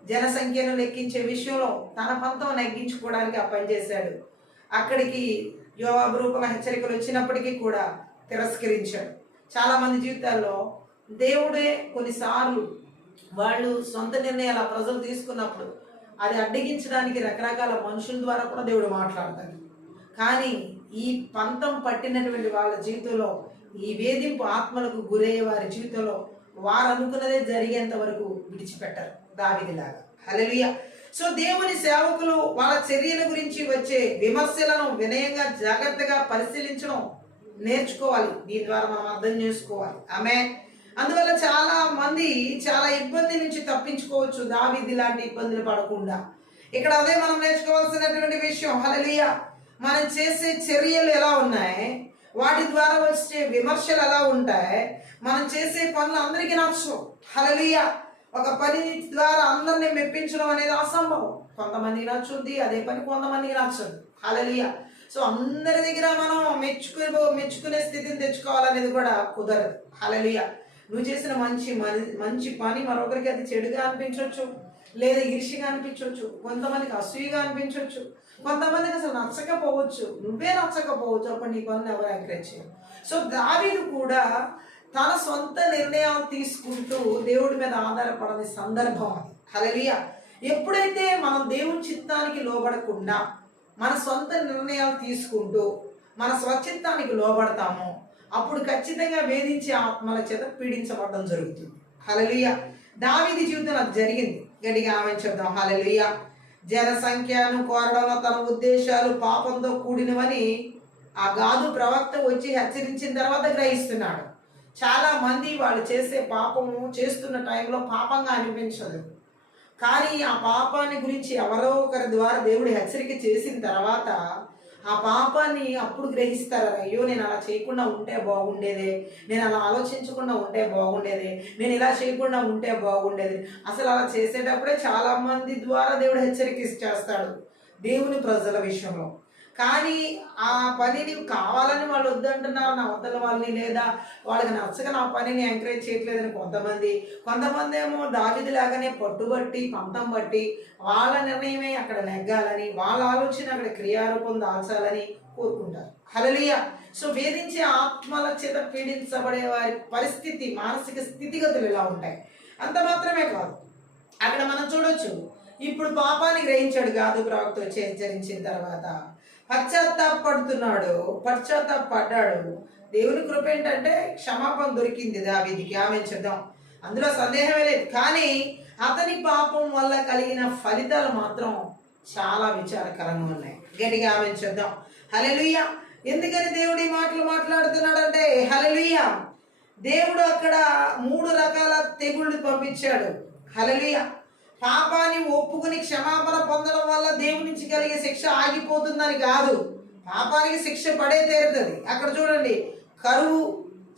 జనసంఖ్యను లెక్కించే విషయంలో తన పంతం నెగ్గించుకోవడానికి ఆ పని చేశాడు. అక్కడికి యోవాబు రూపంలో హెచ్చరికలు వచ్చినప్పటికీ కూడా తిరస్కరించాడు. చాలా మంది జీవితాల్లో దేవుడే కొన్నిసార్లు వాళ్ళు సొంత నిర్ణయాలు ఆ ప్రజలు తీసుకున్నప్పుడు అది అడ్డగించడానికి రకరకాల మనుషుల ద్వారా కూడా దేవుడు మాట్లాడతాడు. కానీ ఈ పంతం పట్టినటువంటి వాళ్ళ జీవితంలో, ఈ వేధింపు ఆత్మలకు గురయ్యే వారి జీవితంలో వారు అనుకున్నదే జరిగేంత వరకు విడిచిపెట్టరు దావీదులాగా. హల్లెలూయా. సో దేవుని సేవకులు వాళ్ళ చర్యల గురించి వచ్చే విమర్శలను వినయంగా జాగ్రత్తగా పరిశీలించడం నేర్చుకోవాలి. దీని ద్వారా మనం అర్థం చేసుకోవాలి. ఆమేన్. అందువల్ల చాలా మంది చాలా ఇబ్బంది నుంచి తప్పించుకోవచ్చు దావీదు లాంటి ఇబ్బందులు పడకుండా. ఇక్కడ అదే మనం నేర్చుకోవాల్సినటువంటి విషయం. హల్లెలూయా. మనం చేసే చర్యలు ఎలా ఉన్నాయి, వాటి ద్వారా వచ్చే విమర్శలు ఎలా ఉంటాయి, మనం చేసే పనులు అందరికీ నచ్చవు. హల్లెలూయా. ఒక పని ద్వారా అందరినీ మెప్పించడం అనేది అసంభవం. కొంతమందికి నచ్చుద్ది అదే పని, కొంతమందికి నచ్చదు. హల్లెలూయా. సో అందరి దగ్గర మనం మెచ్చుకునే స్థితిని తెచ్చుకోవాలనేది కూడా కుదరదు. హల్లెలూయా. నువ్వు చేసిన మంచి పని మరొకరికి అది చెడుగా అనిపించవచ్చు, లేదా ఈర్ష్యగా అనిపించవచ్చు, కొంతమందికి అసూయగా అనిపించవచ్చు, కొంతమందికి అసలు నచ్చకపోవచ్చు, నువ్వే నచ్చకపోవచ్చు. అప్పుడు నీ పనులు ఎవరు ఎంకరేజ్ చేయరు. సో దావీదు కూడా తన సొంత నిర్ణయాలు తీసుకుంటూ దేవుడి మీద ఆధారపడని సందర్భం అది. హల్లెలూయా. ఎప్పుడైతే మనం దేవుని చిత్తానికి లోబడకుండా మన సొంత నిర్ణయాలు తీసుకుంటూ మన స్వచిత్తానికి లోబడతామో అప్పుడు ఖచ్చితంగా వేధించే ఆత్మల చేత పీడించబడడం జరుగుతుంది. హల్లెలూయా. దావీదు జీవితం అది జరిగింది. గట్టిగా ఆమె చెప్దాం. హల్లెలూయా. జనసంఖ్యను కోరడంలో తన ఉద్దేశాలు పాపంతో కూడినవని ఆ గాదు ప్రవక్త వచ్చి హెచ్చరించిన తర్వాత గ్రహిస్తున్నాడు. చాలా మంది వాళ్ళు చేసే పాపము చేస్తున్న టైంలో పాపంగా అనిపించదు, కానీ ఆ పాపాన్ని గురించి ఎవరో ఒకరి ద్వారా దేవుడు హెచ్చరిక చేసిన తర్వాత ఆ పాపాన్ని అప్పుడు గ్రహిస్తారు. అయ్యో నేను అలా చేయకుండా ఉంటే బాగుండేదే, నేను అలా ఆలోచించకుండా ఉంటే బాగుండేది, నేను ఇలా చేయకుండా ఉంటే బాగుండేది. అసలు అలా చేసేటప్పుడే చాలా మంది ద్వారా దేవుడు హెచ్చరిక చేస్తాడు దేవుని ప్రజల విషయంలో. కానీ ఆ పనిని కావాలని వాళ్ళు వద్దంటున్నారు నా అవతల వాళ్ళని, లేదా వాళ్ళకి నచ్చక నా పనిని ఎంకరేజ్ చేయట్లేదని కొంతమంది ఏమో దావీదు లాగానే పట్టుబట్టి పంతం బట్టి వాళ్ళ నిర్ణయమే అక్కడ నెగ్గాలని, వాళ్ళ ఆలోచన అక్కడ క్రియారూపం దాల్చాలని కోరుకుంటారు. హల్లెలూయా. సో వేధించే ఆత్మల చేత పీడించబడే వారి పరిస్థితి, మానసిక స్థితిగతులు ఇలా ఉంటాయి. అంత మాత్రమే కాదు, అక్కడ మనం చూడొచ్చు. ఇప్పుడు పాపాన్ని గ్రహించాడు గాదు ప్రవక్త వచ్చి హెచ్చరించిన తర్వాత పశ్చాత్తాపడ్డాడు. దేవుని కృప ఏంటంటే క్షమాపణ దొరికింది దావీదుకి. ఆమె చెప్దాం, అందులో సందేహమే లేదు. కానీ అతని పాపం వల్ల కలిగిన ఫలితాలు మాత్రం చాలా విచారకరంగా ఉన్నాయి. గట్టిగా ఆమె చెప్దాం. హల్లెలూయా. ఎందుకని దేవుడు ఈ మాటలు మాట్లాడుతున్నాడంటే, హల్లెలూయా, దేవుడు అక్కడ 3 రకాల తెగుళ్ళు పంపించాడు. హల్లెలూయా. పాపాన్ని ఒప్పుకుని క్షమాపణ పొందడం వల్ల దేవుడి నుంచి కలిగే శిక్ష ఆగిపోతుందని కాదు, పాపానికి శిక్ష పడే తీరుతుంది. అక్కడ చూడండి, కరువు,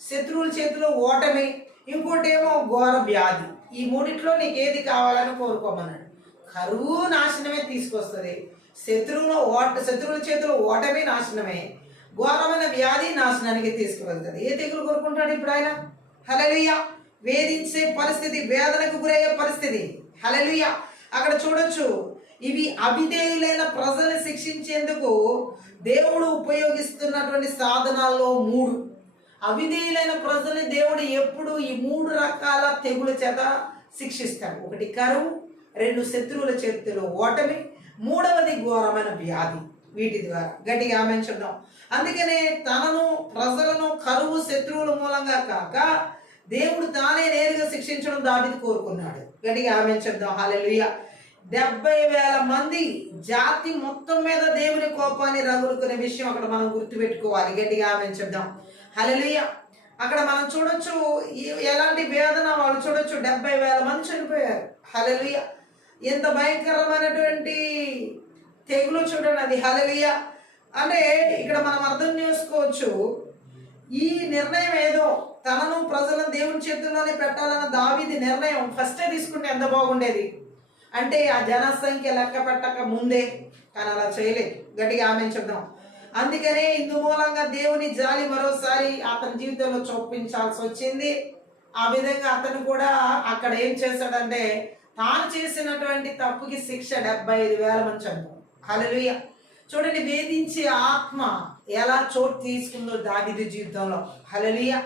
శత్రువుల చేతిలో ఓటమి, ఇంకోటి ఏమో ఘోర వ్యాధి. ఈ మూడిట్లో నీకు ఏది కావాలని కోరుకోమన్నాడు. కరువు నాశనమే తీసుకొస్తుంది, శత్రువుల చేతిలో ఓటమి నాశనమే, ఘోరమైన వ్యాధి నాశనానికి తీసుకువెళ్తుంది. ఏ తెగులు కోరుకుంటాడు ఇప్పుడు ఆయన? హల్లెలూయా. వేధించే పరిస్థితి, వేదనకు గురయ్యే పరిస్థితి. హల్లెలూయా. అక్కడ చూడొచ్చు, ఇవి అవిధేయులైన ప్రజల్ని శిక్షించేందుకు దేవుడు ఉపయోగిస్తున్నటువంటి సాధనాల్లో 3. అవిధేయులైన ప్రజల్ని దేవుడు ఎప్పుడు ఈ 3 రకాల తెగుల చేత శిక్షిస్తాడు. 1 కరువు, 2 శత్రువుల చేతిలో ఓటమి, 3వది ఘోరమైన వ్యాధి. వీటి ద్వారా గట్టిగా ఆమె చెప్దాం. అందుకనే తనను ప్రజలను కరువు శత్రువుల మూలంగా కాక దేవుడు తానే నేరుగా శిక్షించడం దావీదు కోరుకున్నాడు. గట్టిగా ఆమె చెప్దాం. హల్లెలూయా. 70,000 మంది జాతి మొత్తం మీద దేవుని కోపాన్ని రగులుకునే విషయం అక్కడ మనం గుర్తుపెట్టుకోవాలి. గట్టిగా ఆమె చెప్దాం. హల్లెలూయా. అక్కడ మనం చూడొచ్చు ఎలాంటి వేదన వాళ్ళు చూడొచ్చు. 70,000 మంది చనిపోయారు. హల్లెలూయా. ఎంత భయంకరమైనటువంటి తెగులు చూడండి అది. హల్లెలూయా. అంటే ఇక్కడ మనం అర్థం చేసుకోవచ్చు, ఈ నిర్ణయం ఏదో తనను ప్రజలను దేవుని చేతుల్లోనే పెట్టాలన్న దావీదు నిర్ణయం ఫస్టే తీసుకుంటే ఎంత బాగుండేది. అంటే ఆ జనసంఖ్య లెక్క పెట్టక ముందే, కానీ అలా చేయలేదు. గట్టిగా ఆమె చెప్దాం. అందుకనే ఇందు మూలంగా దేవుని జాలి మరోసారి అతని జీవితంలో చూపించాల్సి వచ్చింది. ఆ విధంగా అతను కూడా అక్కడ ఏం చేశాడంటే, తాను చేసినటువంటి తప్పుకి శిక్ష 75,000 మంది చంపారు. హల్లెలూయా. చూడండి, వేధించే ఆత్మ ఎలా చోటు తీసుకుందో దావీదు జీవితంలో. హల్లెలూయా.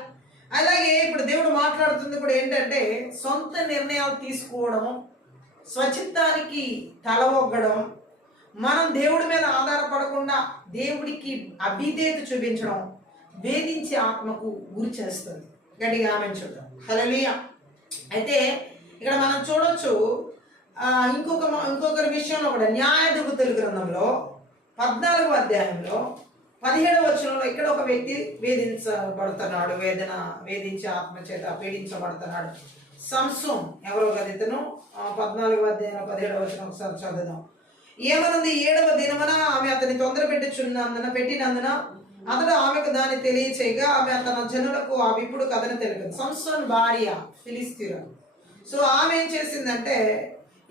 అలాగే ఇప్పుడు దేవుడు మాట్లాడుతుంది కూడా ఏంటంటే, సొంత నిర్ణయాలు తీసుకోవడము, స్వచిత్తానికి తల ఒగ్గడం, మనం దేవుడి మీద ఆధారపడకుండా దేవుడికి అవిధేయత చూపించడం వేధించే ఆత్మకు గురి చేస్తుంది. గట్టిగా ఆమె చూద్దాం. హల్లెలూయా. అయితే ఇక్కడ మనం చూడొచ్చు, ఇంకొకరి విషయంలో కూడా న్యాయాధిపతుల గ్రంథంలో 14వ అధ్యాయంలో 17వ వచనంలో ఇక్కడ ఒక వ్యక్తి వేధించబడుతున్నాడు, వేధించే ఆత్మ చేత పీడించబడుతున్నాడు. సంసోన్ ఎవరో కదా ఇతను. 14వ అధ్యాయం 17వ వచనం ఒకసారి చదువుదాం. ఏమనుంది? 7వ దినమున ఆమె అతని తొందర పెట్టినందున అతడు ఆమెకు దాన్ని తెలియచేయగా ఆమె తన జనులకు ఆ విప్పుడు కథను తెలిపింది. సంసోన్ భార్య ఫిలిస్తీయురాలు. సో ఆమె ఏం చేసిందంటే,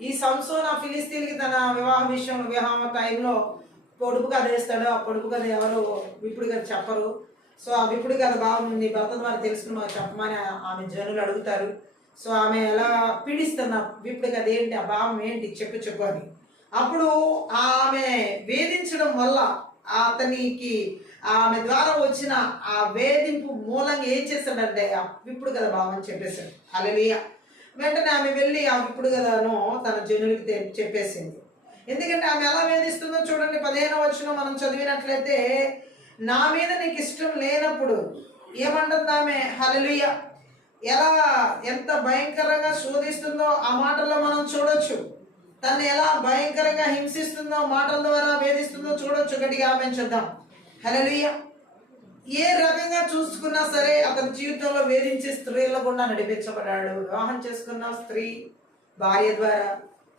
ఈ సంసోన్ ఆ ఫిలిస్తీన్కి తన వివాహ టైంలో పొడుపు కథ వేస్తాడు. ఆ పొడుపు కథ ఎవరు విప్పుడు కథ చెప్పరు. సో ఆ విప్పుడు కథ బాగుంది, నీ భర్త ద్వారా తెలుసుకుని మాకు చెప్పమని ఆమె జనులు అడుగుతారు. సో ఆమె ఎలా పీడిస్తున్న విప్పుడు కథ ఏంటి, ఆ భావం ఏంటి, చెప్పు అని. అప్పుడు ఆమె వేధించడం వల్ల అతనికి ఆమె ద్వారా వచ్చిన ఆ వేధింపు మూలంగా ఏం చేశాడంటే, విప్పుడు కదా బావని చెప్పేశాడు. హల్లెలూయా. వెంటనే ఆమె వెళ్ళి ఆ విప్పుడు కథను తన జనులకి చెప్పేసింది. ఎందుకంటే ఆమె ఎలా వేధిస్తుందో చూడండి. 15వ వచనం మనం చదివినట్లయితే, నా మీద నీకు ఇష్టం లేనప్పుడు ఏమంటుంది ఆమె. హల్లెలూయా. ఎంత భయంకరంగా శోధిస్తుందో ఆ మాటల్లో మనం చూడొచ్చు. తను ఎలా భయంకరంగా హింసిస్తుందో, మాటల ద్వారా వేధిస్తుందో చూడొచ్చు. గట్టిగా ఆమె చూద్దాం. హల్లెలూయా. ఏ రకంగా చూసుకున్నా సరే అతని జీవితంలో వేధించే స్త్రీల గుండా నడిపించబడ్డాడు. వివాహం చేసుకున్న స్త్రీ భార్య ద్వారా,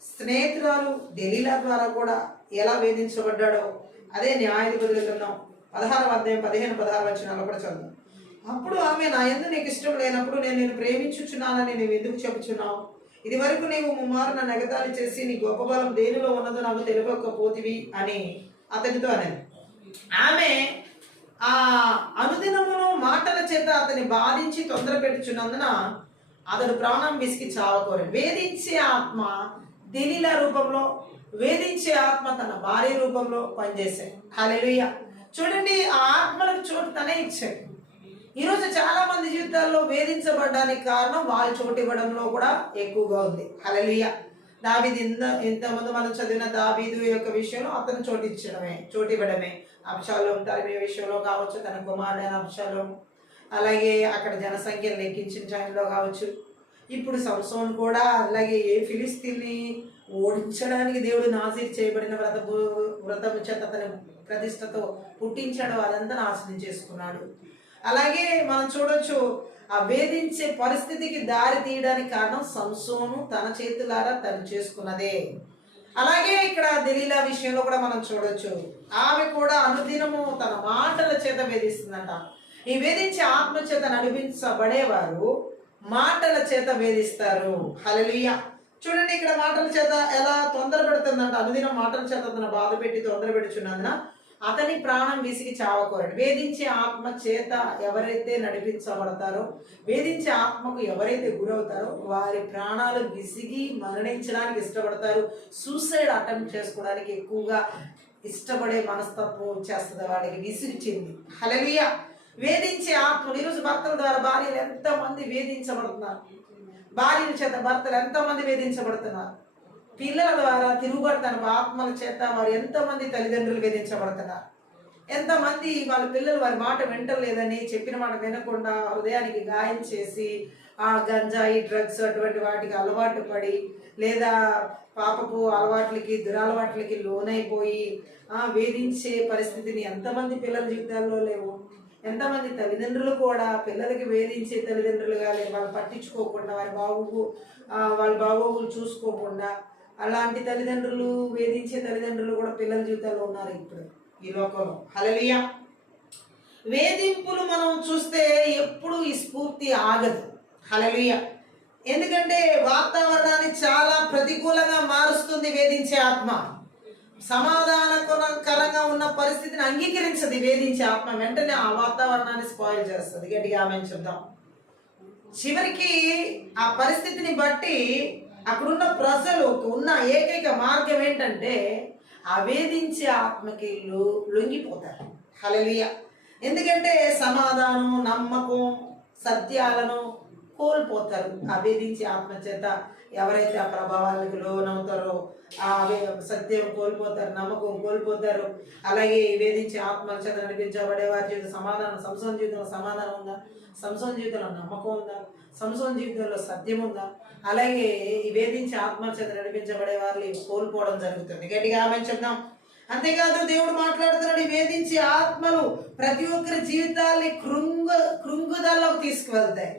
స్నేహితురాలు దెలీలా ద్వారా కూడా ఎలా వేధించబడ్డాడో అదే న్యాయాధిపతుల గ్రంథం 16వ అధ్యాయం 15-16 వచనాలు కూడా చదువు. అప్పుడు ఆమె, నా యందు నీకు ఇష్టం లేనప్పుడు నేను ప్రేమించుచున్నానని నువ్వు ఎందుకు చెప్పుచున్నావు? ఇది వరకు నీవు ముమ్మారు నన్ను ఎగతాళి చేసి నీ గొప్ప బలం దేనిలో ఉన్నదో నాకు తెలియకపోతివి అని అతనితో అనేది. ఆమె ఆ అనుదినమును మాటల చేత అతని బాధించి తొందర పెట్టుచున్నందున అతడు ప్రాణం విసికి చావకోరాడు. వేధించే ఆత్మ దెలీలా రూపంలో, వేధించే ఆత్మ తన భార్య రూపంలో పనిచేశాడు. హల్లెలూయా. చూడండి, ఆ ఆత్మలకు చోటు తనే ఇచ్చాడు. ఈరోజు చాలా మంది జీవితాల్లో వేధించబడడానికి కారణం వాళ్ళు చోటు ఇవ్వడంలో కూడా ఎక్కువగా ఉంది. హల్లెలూయా. దావీదు ఇంతకుముందు మనం చదివిన దావీదు యొక్క విషయంలో అతను చోటు ఇవ్వడమే. అబ్షాలోము తరిమే విషయంలో కావచ్చు, తన కుమారుడైన అబ్షాలోము, అలాగే అక్కడ జనసంఖ్యను లెక్కించిన టైంలో కావచ్చు. ఇప్పుడు సంసోన్ కూడా అలాగే ఏ ఫిలిస్తీన్ని ఓడించడానికి దేవుడు నాజీర్ చేయబడిన వ్రతము చేత అతని ప్రతిష్టతో పుట్టించాడు, అదంతా నాశనం చేసుకున్నాడు. అలాగే మనం చూడొచ్చు, ఆ వేధించే పరిస్థితికి దారి తీయడానికి కారణం సంసోను తన చేతులారా తను చేసుకున్నదే. అలాగే ఇక్కడ దెలీలా విషయంలో కూడా మనం చూడొచ్చు, ఆమె కూడా అనుదినము తన మాటల చేత వేధిస్తుందంట. ఈ వేధించే ఆత్మ చేత నడిపించబడేవారు మాటల చేత వేధిస్తారు. హల్లెలూయా. చూడండి, ఇక్కడ మాటల చేత ఎలా తొందర పెడుతుందంట. అనుదినం మాటల చేత తన బాధ పెట్టి తొందర పెడుచున్నందున అతని ప్రాణం విసిగి చావకోరాడు. వేధించే ఆత్మ చేత ఎవరైతే నడిపించబడతారో, వేధించే ఆత్మకు ఎవరైతే గురవుతారో వారి ప్రాణాలు విసిగి మరణించడానికి ఇష్టపడతారు. సూసైడ్ అటెంప్ట్ చేసుకోవడానికి ఎక్కువగా ఇష్టపడే మనస్తత్వం చేస్తుంది వాళ్ళకి, విసిగి చెంది. హల్లెలూయా. వేధించే ఆత్మలు ఈరోజు భర్తల ద్వారా భార్యలు ఎంతమంది వేధించబడుతున్నారు, భార్యల చేత భర్తలు ఎంతమంది వేధించబడుతున్నారు, పిల్లల ద్వారా తిరుగుబడతాను ఆత్మల చేత వారు ఎంతమంది తల్లిదండ్రులు వేధించబడుతున్నారు, ఎంతమంది వాళ్ళ పిల్లలు వారి మాట వింటలేదని చెప్పిన మాట వినకుండా హృదయానికి గాయం చేసి ఆ గంజాయి డ్రగ్స్ అటువంటి వాటికి అలవాటు పడి లేదా పాపపు అలవాట్లకి దురలవాట్లకి లోనైపోయి వేధించే పరిస్థితిని ఎంతమంది పిల్లల జీవితాల్లో లేవు. ఎంతమంది తల్లిదండ్రులు కూడా పిల్లలకి వేధించే తల్లిదండ్రులుగా లేవు. వాళ్ళు పట్టించుకోకుండా వాళ్ళ బాగోగులు చూసుకోకుండా అలాంటి తల్లిదండ్రులు, వేధించే తల్లిదండ్రులు కూడా పిల్లల జీవితాల్లో ఉన్నారు ఇప్పుడు ఈ లోకంలో. హల్లెలూయా. వేధింపులు మనం చూస్తే ఎప్పుడు ఈ స్ఫూర్తి ఆగదు. హల్లెలూయా. ఎందుకంటే వాతావరణాన్ని చాలా ప్రతికూలంగా మారుస్తుంది వేధించే ఆత్మ. సమాధానకరంగా ఉన్న పరిస్థితిని అంగీకరించదు వేధించే ఆత్మ. వెంటనే ఆ వాతావరణాన్ని స్పాయిల్ చేస్తుంది. గట్టిగా ఆమెను చూద్దాం. చివరికి ఆ పరిస్థితిని బట్టి అక్కడున్న ప్రజలు ఉన్న ఏకైక మార్గం ఏంటంటే ఆ వేధించే ఆత్మకి లొంగిపోతారు. హల్లెలూయా. ఎందుకంటే సమాధానం, నమ్మకం, సత్యాలను కోల్పోతారు. ఆ వేధించే ఆత్మ చేత ఎవరైతే ఆ ప్రభావాలకు లోనవుతారో ఆ సత్యం కోల్పోతారు, నమ్మకం కోల్పోతారు. అలాగే వేధించే ఆత్మల చేత నడిపించబడే వారి జీవితం సమాధానం. సంసోన్ జీవితంలో సమాధానం ఉందా? సంసోన్ జీవితంలో నమ్మకం ఉందా? సంసోన్ జీవితంలో సత్యం ఉందా? అలాగే ఈ వేధించే ఆత్మల చేత నడిపించబడే వారిని కోల్పోవడం జరుగుతుంది. గట్టిగా ఆమె చెప్దాం. అంతేకాదు దేవుడు మాట్లాడుతున్నాడు, ఈ వేధించే ఆత్మలు ప్రతి ఒక్కరి జీవితాల్ని కృంగుదల్లోకి తీసుకువెళ్తాయి,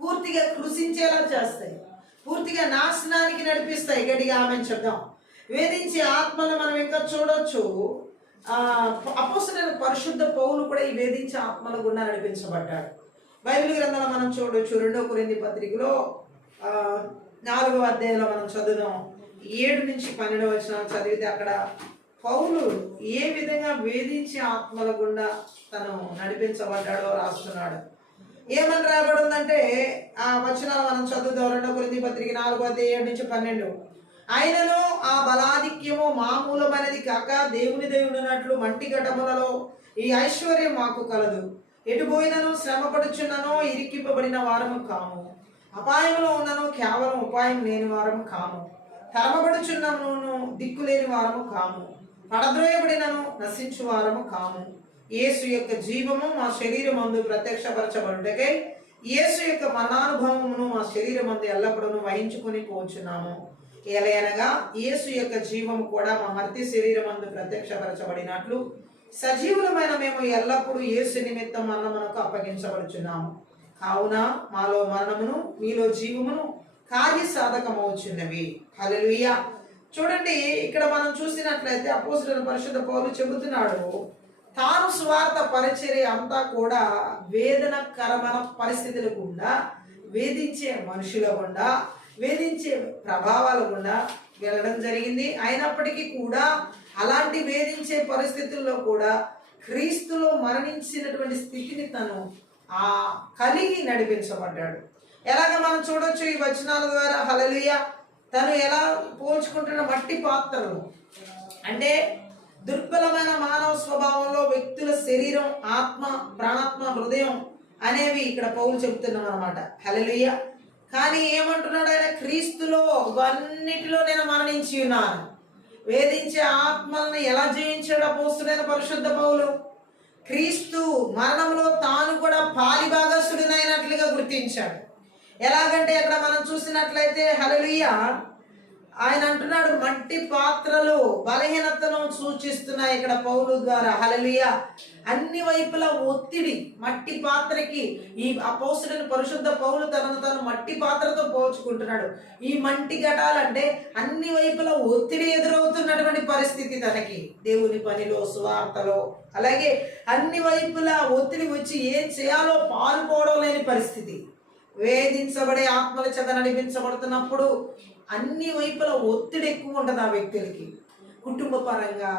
పూర్తిగా కృషించేలా చేస్తాయి, పూర్తిగా నాశనానికి నడిపిస్తాయి. గట్టిగా ఆమె చెప్దాం. వేధించే ఆత్మను మనం ఇంకా చూడొచ్చు. అపోస్తలుడైన పరిశుద్ధ పౌలు కూడా ఈ వేధించే ఆత్మల గుండా నడిపించబడ్డాడు. బైబిల్ గ్రంథంలో మనం చూడొచ్చు. 2 కొరింథీ పత్రికలో 4వ అధ్యాయంలో మనం చదువుదాం. 7 నుంచి 12 వచనాలు చదివితే అక్కడ పౌలు ఏ విధంగా వేధించే ఆత్మల గుండా తను నడిపించబడ్డాడో రాస్తున్నాడు. ఏమని రాయబడిందంటే ఆ వచనాలు మనం చదువుదాం. 2 కొరింథీ పత్రిక 4వ అధ్యాయం 7 నుంచి 12. ఆయనలో ఆ బలాధిక్యము మామూలమైనది కాక దేవుని దేవుడున్నట్లు మంటి ఘటములలో ఈ ఐశ్వర్యం మాకు కలదు. ఎటు పోయినను శ్రమపడుచున్ననో ఇరికింపబడిన వారము కాము, అపాయంలో ఉన్నను కేవలం ఉపాయం లేని వారము కాము, తరమబడుచున్నను దిక్కులేని వారము కాము, పడద్రోయబడినను నశించు వారము కాము. యేసు యొక్క జీవము మా శరీరమందు ప్రత్యక్షపరచబడుటకై యేసు యొక్క మరణానుభవమును మా శరీరమందు ఎల్లప్పుడూ వహించుకొని పోచున్నాము. ఎలయనగా యేసు యొక్క జీవము కూడా మా మర్తి శరీరమందు ప్రత్యక్షపరచబడినట్లు సజీవులమైన మేము ఎల్లప్పుడూ యేసు నిమిత్తం మరణమునకు అప్పగించబడుచున్నాము. కావున మాలో మరణమును మీలో జీవమును కార్యసాధకమవుచున్నవి. హల్లెలూయా. చూడండి, ఇక్కడ మనం చూసినట్లయితే అపోస్తలుడైన పరిశుద్ధ పౌలు చెబుతున్నాడు, తాను సువార్త పరిచర్య అంతా కూడా వేదనకరమైన పరిస్థితుల గుండా, వేధించే మనుషుల గుండా, వేధించే ప్రభావాల గుండా వెళ్ళడం జరిగింది. అయినప్పటికీ కూడా అలాంటి వేధించే పరిస్థితుల్లో కూడా క్రీస్తులో మరణించినటువంటి స్థితిని తను కలిగి నడిపించబడ్డాడు. ఎలాగ మనం చూడొచ్చు ఈ వచనాల ద్వారా. హల్లెలూయా. తను ఎలా పోల్చుకుంటున్న మట్టి పాత్రలు అంటే దుర్బలమైన మానవ స్వభావంలో వ్యక్తుల శరీరం, ఆత్మ, ప్రాణాత్మ, హృదయం అనేవి ఇక్కడ పౌలు చెబుతున్నాం అనమాట. హల్లెలూయా. కానీ ఏమంటున్నాడు ఆయన? క్రీస్తులో ఇవన్నిటిలో నేను మరణించి ఉన్నాను. వేధించే ఆత్మలను ఎలా జయించాడు అపోస్తలుడైన పరిశుద్ధ పౌలు? క్రీస్తు మరణంలో తాను కూడా పాలిభాగస్తుడినైనట్లుగా గుర్తించాడు. ఎలాగంటే అక్కడ మనం చూసినట్లయితే హల్లెలూయా, ఆయన అంటున్నాడు మట్టి పాత్రలు బలహీనతను సూచిస్తున్నాయి ఇక్కడ పౌలు ద్వారా. హల్లెలూయా. అన్ని వైపుల ఒత్తిడి మట్టి పాత్రకి ఈ అపోస్తలుడైన పరిశుద్ధ పౌలు తనను తాను మట్టి పాత్రతో పోల్చుకుంటున్నాడు. ఈ మంటి ఘటాలంటే అన్ని వైపుల ఒత్తిడి ఎదురవుతున్నటువంటి పరిస్థితి తనకి, దేవుని పనిలో, సువార్తలో. అలాగే అన్ని వైపుల ఒత్తిడి వచ్చి ఏం చేయాలో పాల్పోవడం లేని పరిస్థితి. వేధించబడే ఆత్మల చేత నడిపించబడుతున్నప్పుడు అన్ని వైపుల ఒత్తిడి ఎక్కువ ఉంటుంది ఆ వ్యక్తులకి. కుటుంబ పరంగా,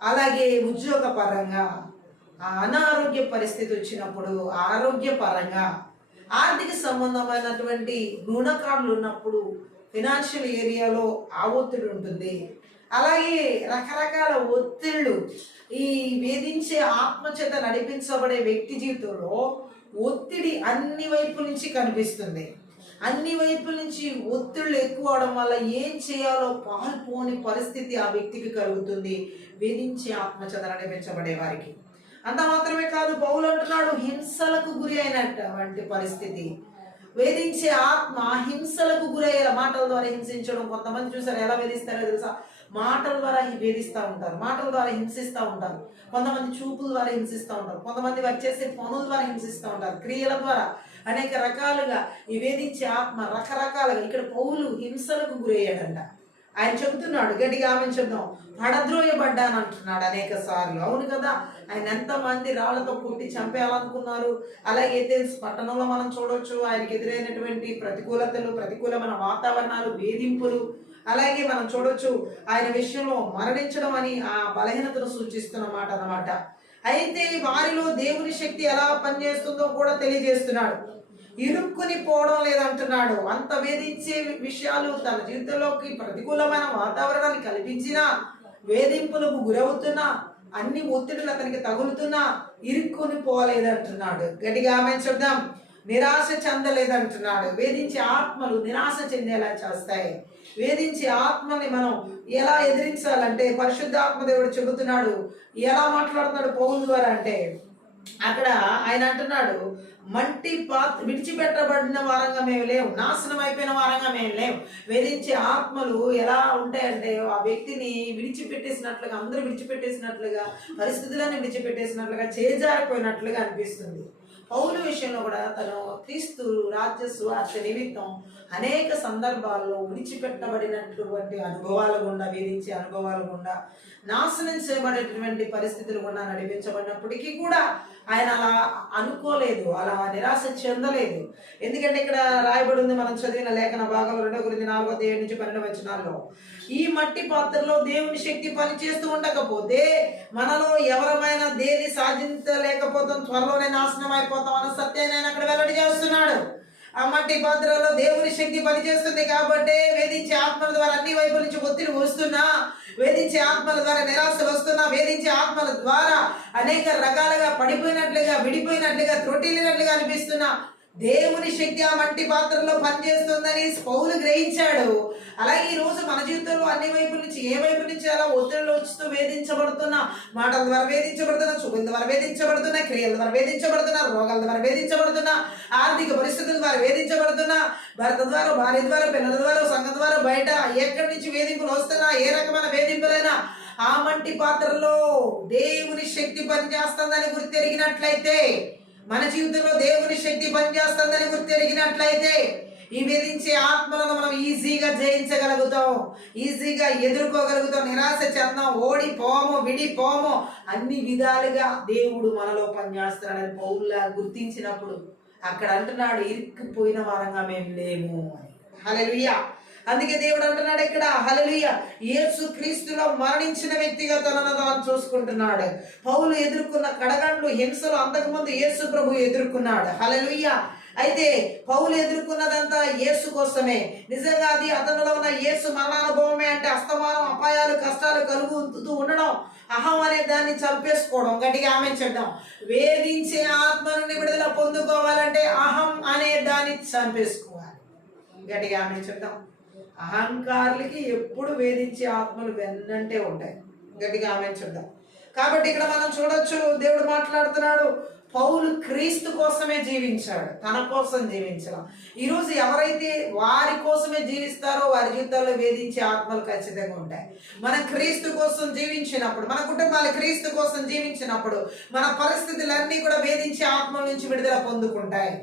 అలాగే ఉద్యోగ పరంగా, అనారోగ్య పరిస్థితి వచ్చినప్పుడు, ఆరోగ్య పరంగా, ఆర్థిక సంబంధమైనటువంటి రుణకారులు ఉన్నప్పుడు, ఫినాన్షియల్ ఏరియాలో ఆ ఒత్తిడి ఉంటుంది. అలాగే రకరకాల ఒత్తిళ్ళు ఈ వేధించే ఆత్మచేత నడిపించబడే వ్యక్తి జీవితంలో ఒత్తిడి అన్ని వైపుల నుంచి కనిపిస్తుంది. అన్ని వైపుల నుంచి ఒత్తిళ్ళు ఎక్కువ అవడం వల్ల ఏం చేయాలో పాల్పోని పరిస్థితి ఆ వ్యక్తికి కలుగుతుంది వేధించే ఆత్మచేత నడిపించబడే వారికి. అంత మాత్రమే కాదు, పౌలు అంటున్నాడు హింసలకు గురి అయినటువంటి పరిస్థితి. వేధించే ఆత్మ హింసలకు గురయ్యేలా, మాటల ద్వారా హింసించడం. కొంతమంది చూసారు ఎలా వేధిస్తారో తెలుసా? మాటల ద్వారా వేధిస్తూ ఉంటారు, మాటల ద్వారా హింసిస్తూ ఉంటారు. కొంతమంది చూపుల ద్వారా హింసిస్తూ ఉంటారు, కొంతమంది వారు చేసే పనుల ద్వారా హింసిస్తూ ఉంటారు, క్రియల ద్వారా అనేక రకాలుగా ఈ వేధించే ఆత్మ రకరకాలుగా. ఇక్కడ పౌలు హింసలకు గురయ్యాడంట. ఆయన చెబుతున్నాడు, గట్టిగా ఆమె చెప్దాం, పడద్రోయబడ్డాను అంటున్నాడు అనేక సార్లు. అవును కదా, ఆయన ఎంతమంది రాళ్లతో కొట్టి చంపేయాలనుకున్నారు. అలాగే ఏథెన్స్ పట్టణంలో మనం చూడవచ్చు, ఆయనకి ఎదురైనటువంటి ప్రతికూలతలు, ప్రతికూలమైన వాతావరణాలు, వేధింపులు. అలాగే మనం చూడొచ్చు ఆయన విషయంలో మరణించడం అని ఆ బలహీనతను సూచిస్తున్న మాట అన్నమాట. అయితే వారిలో దేవుని శక్తి ఎలా పనిచేస్తుందో కూడా తెలియజేస్తున్నాడు. ఇరుక్కుని పోవడం లేదంటున్నాడు. అంత వేధించే విషయాలు తన జీవితంలోకి ప్రతికూలమైన వాతావరణాన్ని కల్పించినా, వేధింపులకు గురవుతున్నా, అన్ని ఒత్తిడులు అతనికి తగులుతున్నా ఇరుక్కుని పోలేదంటున్నాడు. గట్టిగా ఆమె చెప్దాం, నిరాశ చెందలేదంటున్నాడు. వేధించే ఆత్మలు నిరాశ చెందేలా చేస్తాయి. వేధించే ఆత్మని మనం ఎలా ఎదిరించాలంటే పరిశుద్ధాత్మ దేవుడు చెబుతున్నాడు. ఎలా మాట్లాడుతున్నాడు పౌలు ద్వారా అంటే, అక్కడ ఆయన అంటున్నాడు, మట్టి విడిచిపెట్టబడిన వారంగా మేము లేవు, నాశనం అయిపోయిన వారంగా మేము లేవు. వేధించే ఆత్మలు ఎలా ఉంటాయంటే ఆ వ్యక్తిని విడిచిపెట్టేసినట్లుగా, అందరూ విడిచిపెట్టేసినట్లుగా, పరిస్థితులను విడిచిపెట్టేసినట్లుగా, చేజారిపోయినట్లుగా అనిపిస్తుంది. పౌలు విషయంలో కూడా తను క్రీస్తు రాజ్య సువార్త నిమిత్తం అనేక సందర్భాల్లో విడిచిపెట్టబడినటువంటి అనుభవాల గుండా, వేధించే అనుభవాల గుండా, నాశనం చేయబడేటువంటి పరిస్థితులు గుండా నడిపించబడినప్పటికీ కూడా ఆయన అలా అనుకోలేదు, అలా నిరాశ చెందలేదు. ఎందుకంటే ఇక్కడ రాయబడి ఉంది, మనం చదివిన లేఖన భాగంలో 2 Corinthians 4:7-12 ఈ మట్టి పాత్రలో దేవుని శక్తి పనిచేస్తూ ఉండకపోతే మనలో ఎవరమైనా దేని సాధించలేకపోతాం, త్వరలోనే నాశనం అయిపోతాం అన్న సత్యాన్ని ఆయన అక్కడ వెల్లడి చేస్తున్నాడు. ఆ మట్టి పాత్రలో దేవుని శక్తి పనిచేస్తుంది కాబట్టి వేధించే ఆత్మల ద్వారా అన్ని వైపుల నుంచి ఒత్తిడి వస్తున్నా, వేధించే ఆత్మల ద్వారా నిరాశలు వస్తున్నా, వేధించే ఆత్మల ద్వారా అనేక రకాలుగా పడిపోయినట్లుగా, విడిపోయినట్లుగా, త్రొట్టిల్లినట్లుగా అనిపిస్తున్నా దేవుని శక్తి ఆ మట్టి పాత్రలో పనిచేస్తుందని పౌలు గ్రహించాడు. అలాగే ఈ రోజు మన జీవితంలో అన్ని వైపుల నుంచి, ఏ వైపు నుంచి అలా ఒత్తిడిలో వస్తూ వేధించబడుతున్నా, మాటల ద్వారా వేధించబడుతున్నా, చూపుల ద్వారా వేధించబడుతున్నా, క్రియల ద్వారా వేధించబడుతున్నా, రోగాల ద్వారా వేధించబడుతున్నా, ఆర్థిక పరిస్థితుల ద్వారా వేధించబడుతున్నా, భర్త ద్వారా, భార్య ద్వారా, పిల్లల ద్వారా, సంఘం ద్వారా, బయట ఎక్కడి నుంచి వేధింపులు వస్తున్నా, ఏ రకమైన వేధింపులైనా ఆ మట్టి పాత్రలో దేవుని శక్తి పనిచేస్తుందని గుర్తెరిగినట్లయితే, మన జీవితంలో దేవుని శక్తి పనిచేస్తుందని గుర్తెరిగినట్లయితే ఈ వేధించే ఆత్మలను మనం ఈజీగా జయించగలుగుతాం, ఈజీగా ఎదుర్కోగలుగుతాం. నిరాశ చెందాం, ఓడిపోము, విడిపోము, అన్ని విధాలుగా దేవుడు మనలో పనిచేస్తున్నాడని పౌలులా గుర్తించినప్పుడు అక్కడ అంటున్నాడు, ఇరుక్కుపోయిన వారంగా మేము లేము అని. హల్లెలూయా. అందుకే దేవుడు అంటున్నాడు ఇక్కడ, హల్లెలూయా, యేసు క్రీస్తులో మరణించిన వ్యక్తిగా తనను తాను చూసుకుంటున్నాడు. పౌలు ఎదుర్కొన్న కడగండ్లు, హింసలు అంతకుముందు యేసు ప్రభు ఎదుర్కొన్నాడు. హల్లెలూయా. అయితే పౌలు ఎదుర్కొన్నదంతా యేసు కోసమే. నిజంగా అది అతనిలో ఉన్న యేసు మరణానుభవమే. అంటే అస్తమానం అపాయాలు, కష్టాలు కలుగుతూ ఉండడం, అహం అనే దాన్ని చంపేసుకోవడం. గట్టిగా ఆమె చెడ్డాం, వేధించే ఆత్మ నుండి విడుదల పొందుకోవాలంటే అహం అనే దాన్ని చంపేసుకోవాలి. గట్టిగా ఆమె చెప్దాం. అహంకారులకి ఎప్పుడు వేధించే ఆత్మలు వెన్నంటే ఉంటాయి. గట్టిగా ఆమె చెప్దాం. కాబట్టి ఇక్కడ మనం చూడొచ్చు, దేవుడు మాట్లాడుతున్నాడు, పౌలు క్రీస్తు కోసమే జీవించాడు, తన కోసం జీవించడం. ఈరోజు ఎవరైతే వారి కోసమే జీవిస్తారో వారి జీవితాల్లో వేధించే ఆత్మలు ఖచ్చితంగా ఉంటాయి. మనం క్రీస్తు కోసం జీవించినప్పుడు, మన కుటుంబాలు క్రీస్తు కోసం జీవించినప్పుడు మన పరిస్థితులన్నీ కూడా వేధించే ఆత్మల నుంచి విడుదల పొందుకుంటాయి.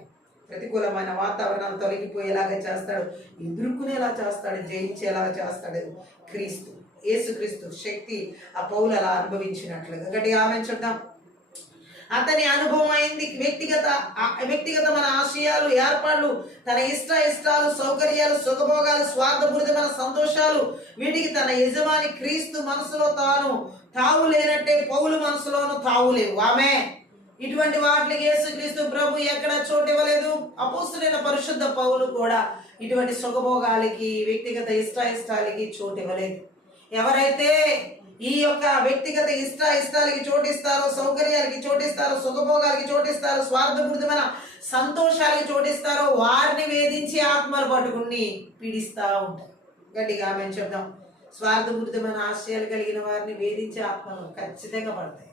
ప్రతికూలమైన వాతావరణాలు తొలగిపోయేలాగా చేస్తాడు, ఎదుర్కొనేలా చేస్తాడు, జయించేలాగా చేస్తాడు క్రీస్తు, యేసుక్రీస్తు శక్తి ఆ పౌలు అలా అనుభవించినట్లుగా. గట్టిగా ఆమె చూద్దాం. అతని అనుభవం అయింది వ్యక్తిగతమైన ఆశయాలు, ఏర్పాట్లు, తన ఇష్టాలు, సౌకర్యాలు, సుఖభోగాలు, స్వార్థపూరితమైన సంతోషాలు, వీటికి తన యజమాని క్రీస్తు మనసులో తావు లేనట్టే పౌలు మనసులోనూ తావు లేవు. ఆమె ఇటువంటి వాటికి యేసుక్రీస్తు ప్రభు ఎక్కడ చోటు ఇవ్వలేదు. అపోస్తలుడైన పరిశుద్ధ పౌలు కూడా ఇటువంటి సుఖభోగాలకి, వ్యక్తిగత ఇష్టాలకి చోటు ఇవ్వలేదు. ఎవరైతే ఈ యొక్క వ్యక్తిగత ఇష్టాలకి చోటిస్తారో, సౌకర్యాలకి చోటిస్తారో, సుఖభోగాలకి చోటిస్తారో, స్వార్థపూరితమైన సంతోషాలకి చోటిస్తారో వారిని వేధించి ఆత్మలు పట్టుకుని పీడిస్తూ ఉంటాయి. గట్టిగా మేము చెప్దాం, స్వార్థపూరితమైన ఆశయాలు కలిగిన వారిని వేధించే ఆత్మలు ఖచ్చితంగా పడతాయి.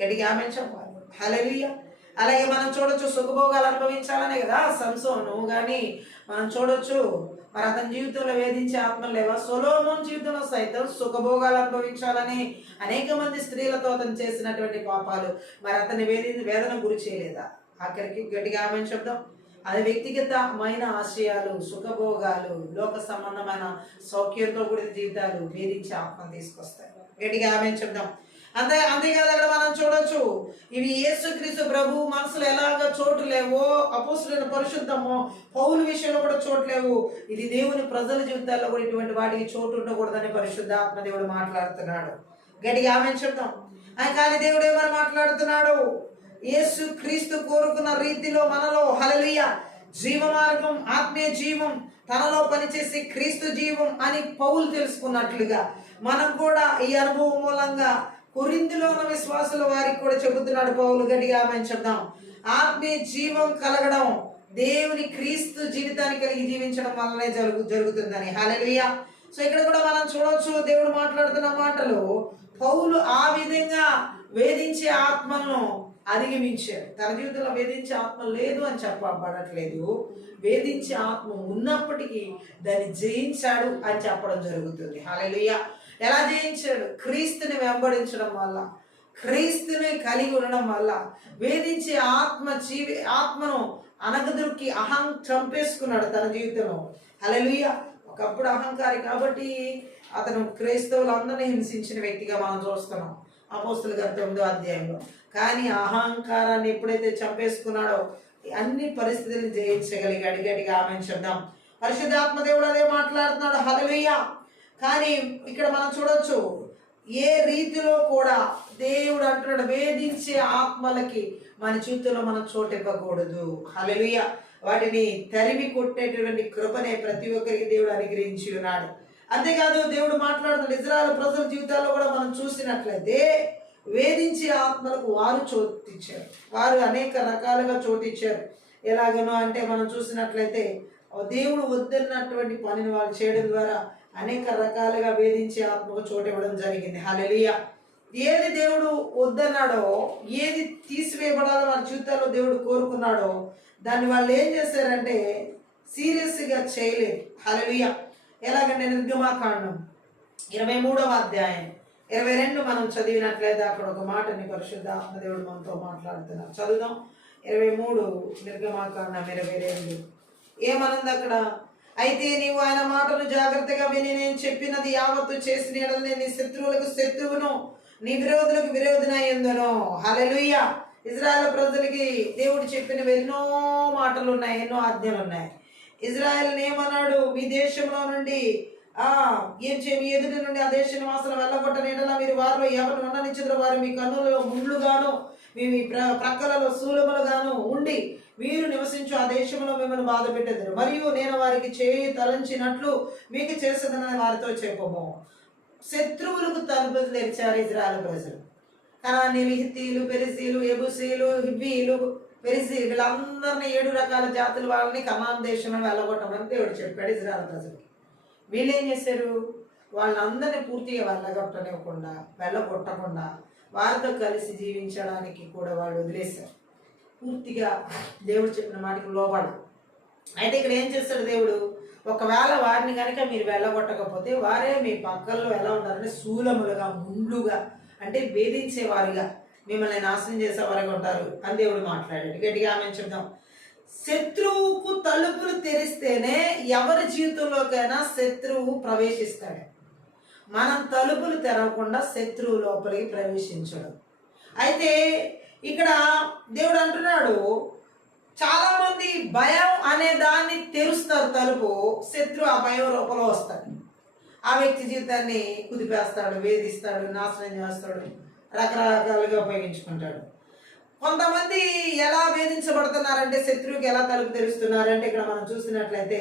గట్టిగా మేము చెప్పాలి. హల్లెలూయా. అలాగే మనం చూడొచ్చు, సుఖభోగాలు అనుభవించాలనే కదా సంసోను కానీ మనం చూడొచ్చు, మరి అతని జీవితంలో వేధించే ఆత్మలు లేవా? సొలొమోను జీవితంలో సైతం సుఖభోగాలు అనుభవించాలని అనేక మంది స్త్రీలతో అతను చేసినటువంటి పాపాలు మరి అతని వేదన గురి చేయలేదా? ఆఖరికి గట్టిగా ఆమె చెప్దాం, అది వ్యక్తిగతమైన ఆశయాలు, సుఖభోగాలు, లోక సంబంధమైన సౌఖ్యంతో కూడిన జీవితాలు వేధించి ఆత్మను తీసుకొస్తాయి. గట్టిగా ఆమేన్ చెప్దాం. అంతేకాదు అక్కడ మనం చూడొచ్చు, ఇవి యేసుక్రీస్తు ప్రభు మనసులో ఎలాగ చోటు లేవో, అపోస్తులైన పరిశుద్ధమో పౌలు విషయంలో కూడా చోటు లేవు, ఇది దేవుని ప్రజల జీవితాల్లో కూడా ఇటువంటి వాటికి చోటు ఉండకూడదని పరిశుద్ధాత్మ దేవుడు మాట్లాడుతున్నాడు. గట్టిగా ఆమేన్ చెప్దాం. కానీ దేవుడు ఏమని మాట్లాడుతున్నాడు? యేసు క్రీస్తు కోరుకున్న రీతిలో మనలో హల్లెలూయా జీవ మార్గం, ఆత్మీయ జీవం తనలో పనిచేసే క్రీస్తు జీవం అని పౌలు తెలుసుకున్నట్లుగా మనం కూడా ఈ అనుభవం మూలంగా కొరింథీలో ఉన్న విశ్వాసుల వారికి కూడా చెబుతున్నాడు పౌలు. గట్టిగా ఆమేన్ చెప్దాం. ఆత్మీయ జీవం కలగడం దేవుని క్రీస్తు జీవితాన్ని కలిగి జీవించడం వల్లనే జరుగుతుందని. హల్లెలూయా. సో ఇక్కడ కూడా మనం చూడవచ్చు, దేవుడు మాట్లాడుతున్న మాటలు, పౌలు ఆ విధంగా వేధించే ఆత్మలను అధిగమించాడు. తన జీవితంలో వేధించే ఆత్మ లేదు అని చెప్పబడట్లేదు, వేధించే ఆత్మ ఉన్నప్పటికీ దాన్ని జయించాడు అని చెప్పడం జరుగుతుంది. హల్లెలూయా. ఎలా జయించాడు? క్రీస్తుని వెంబడించడం వల్ల, క్రీస్తుని కలిగి ఉండడం వల్ల. వేధించే ఆత్మను అనగదొరికి చంపేసుకున్నాడు తన జీవితంలో. హల్లెలూయా. ఒకప్పుడు అహంకారి కాబట్టి అతను క్రైస్తవులందరినీ హింసించిన వ్యక్తిగా మనం చూస్తున్నాం అపోస్తుల గారి 9వ అధ్యాయంలో. కానీ అహంకారాన్ని ఎప్పుడైతే చంపేసుకున్నాడో అన్ని పరిస్థితులను జయించగలిగాడు. గట్టిగా ఆమేన్ చెప్దాం. పరిశుద్ధాత్మ దేవుడు అదే మాట్లాడుతున్నాడు. హల్లెలూయా. కానీ ఇక్కడ మనం చూడొచ్చు, ఏ రీతిలో కూడా దేవుడు అంటున్నాడు, వేధించే ఆత్మలకి మన జీవితంలో మనం చోటు ఇవ్వకూడదు. హల్లెలూయా. వాటిని తరిమి కొట్టేటువంటి కృపనే ప్రతి ఒక్కరికి దేవుడు అనుగ్రహించి ఉన్నాడు. అంతేకాదు దేవుడు మాట్లాడుతున్నాడు, ఇజ్రాయెల్ ప్రజల జీవితాల్లో కూడా మనం చూసినట్లయితే వేధించే ఆత్మలకు వారు చోటిచ్చారు, వారు అనేక రకాలుగా చోటిచ్చారు. ఎలాగనో అంటే మనం చూసినట్లయితే దేవుడు వద్దన్నటువంటి పనిని వాళ్ళు చేయడం ద్వారా అనేక రకాలుగా వేధించే ఆత్మకు చోటు ఇవ్వడం జరిగింది. హల్లెలూయా. ఏది దేవుడు వద్దన్నాడో, ఏది తీసివేయబడాలో వారి జీవితాల్లో దేవుడు కోరుకున్నాడో దాన్ని వాళ్ళు ఏం చేశారంటే సీరియస్గా చేయలేదు. హల్లెలూయా. ఎలాగంటే నిర్గమాకాండం 23వ అధ్యాయం 22 మనం చదివినట్లయితే అక్కడ ఒక మాటని పరిశుద్ధ ఆత్మదేవుడు మనతో మాట్లాడుతున్నారు. చదువుదాం. 23 నిర్గమాకాండం 22 ఏమనుంది అక్కడ? అయితే నీవు ఆయన మాటను జాగ్రత్తగా విని నేను చెప్పినది యావత్తు చేసిన యెడల నేను నీ శత్రువులకు శత్రువును, నీ విరోధులకు విరోధినయ్యుందును. హల్లెలూయా. ఇజ్రాయెల్ ప్రజలకి దేవుడు చెప్పినవి ఎన్నో మాటలు ఉన్నాయి, ఎన్నో ఆజ్ఞలు ఉన్నాయి. ఇజ్రాయెల్ని ఏమన్నాడు? మీ దేశంలో నుండి మీ ఎదుటి నుండి ఆ దేశ నివాసులు వెళ్ళగొట్టని యెడల మీరు వారిలో ఎవరిని ఉండనిచ్చుదురో వారు మీ కన్నులలో ముళ్ళుగాను మీ ప్రక్కలలో శూలములుగాను ఉండి మీరు నివసించు ఆ దేశంలో మిమ్మల్ని బాధ పెట్టెదరు. మరియు నేను వారికి చేయి తలంచినట్లు మీకు చేసేదనని వారితో చెప్పము. శత్రువులకు తలుపులు తెరిచారు ఇజ్రాయెల్ ప్రజలు. కనానీయులు, హిత్తీయులు, పెరిసీలు, యెబూసీయులు, హివ్వీయులు, పెరిసీలు, వీళ్ళందరినీ 7 రకాల జాతుల వాళ్ళని కనాన్ దేశంలో వెళ్ళగొట్టమని దేవుడు చెప్పాడు ఇజ్రాయెల్ ప్రజలకి. వీళ్ళు ఏం చేశారు? వాళ్ళందరినీ పూర్తిగా వెళ్ళగొట్టకుండా వారితో కలిసి జీవించడానికి కూడా వాళ్ళు వదిలేశారు. పూర్తిగా దేవుడు చెప్పిన మాటకి లోబడు. అయితే ఇక్కడ ఏం చేస్తాడు దేవుడు? ఒకవేళ వారిని కనుక మీరు వెళ్ళగొట్టకపోతే వారే మీ పక్కల్లో ఎలా ఉంటారంటే శూలములుగా, ముండ్లుగా, అంటే వేధించేవారుగా, మిమ్మల్ని నాశనం చేసేవారుగా ఉంటారు అని దేవుడు మాట్లాడాడు. గట్టిగా ఆమేన్ చెప్దాం. శత్రువుకు తలుపులు తెరిస్తేనే ఎవరి జీవితంలోకైనా శత్రువు ప్రవేశిస్తాడు. మనం తలుపులు తెరవకుండా శత్రువు లోపలికి ప్రవేశించడు. అయితే ఇక్కడ దేవుడు అంటున్నాడు, చాలా మంది భయం అనే దాన్ని తెరుస్తారు తలుపు, శత్రువు ఆ భయం లోపల వస్తాడు. ఆ వ్యక్తి జీవితాన్ని కుదిపేస్తాడు, వేధిస్తాడు, నాశనం చేస్తాడు, రకరకాలుగా ఉపయోగించుకుంటాడు. కొంతమంది ఎలా వేధించబడుతున్నారంటే, శత్రువుకి ఎలా తలుపు తెరుస్తున్నారంటే ఇక్కడ మనం చూసినట్లయితే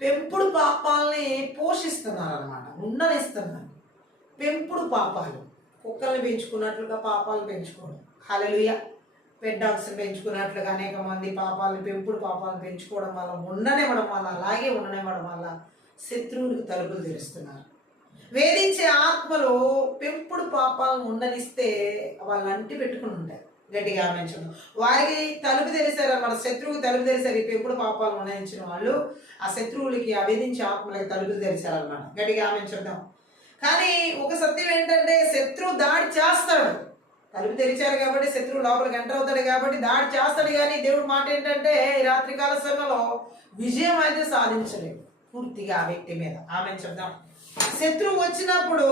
పెంపుడు పాపాలని పోషిస్తున్నారు అన్నమాట, ఉండనిస్తున్నారు. పెంపుడు పాపాలు, కుక్కల్ని పెంచుకున్నట్లుగా పాపాలను పెంచుకోవడం. హల్లెలూయా. పెట్ డాగ్స్ని పెంచుకున్నట్లుగా అనేక మంది పెంపుడు పాపాలను పెంచుకోవడం వల్ల, ఉండనివ్వడం వల్ల, అలాగే ఉండనివ్వడం వల్ల శత్రువులకు తలుపులు తెరుస్తున్నారు. వేధించే ఆత్మలు పెంపుడు పాపాలను ఉండనిస్తే వాళ్ళు అంటి పెట్టుకుని ఉంటారు. గట్టిగా ఆమేన్. వారికి తలుపు తెరిశారు అన్నమాట, శత్రువుకి తలుపు తెరిశారు. ఈ పెంపుడు పాపాలు ఉండనించిన వాళ్ళు ఆ శత్రువులకి, ఆ వేధించే ఆత్మలకి తలుపులు తెరిచారన్నమాట. గట్టిగా ఆమేన్ చెప్దాం. కానీ ఒక సత్యం ఏంటంటే శత్రువు దాడి చేస్తాడు, తలుపు తెరిచారు కాబట్టి శత్రువు లోపలికి ఎంటర్ అవుతాడు కాబట్టి దాడి చేస్తాడు. కానీ దేవుడు మాట ఏంటంటే ఈ రాత్రికాల సమయంలో విజయం అయితే సాధించలేదు పూర్తిగా ఆ వ్యక్తి మీద. ఆమె చెప్దాం. శత్రువు వచ్చినప్పుడు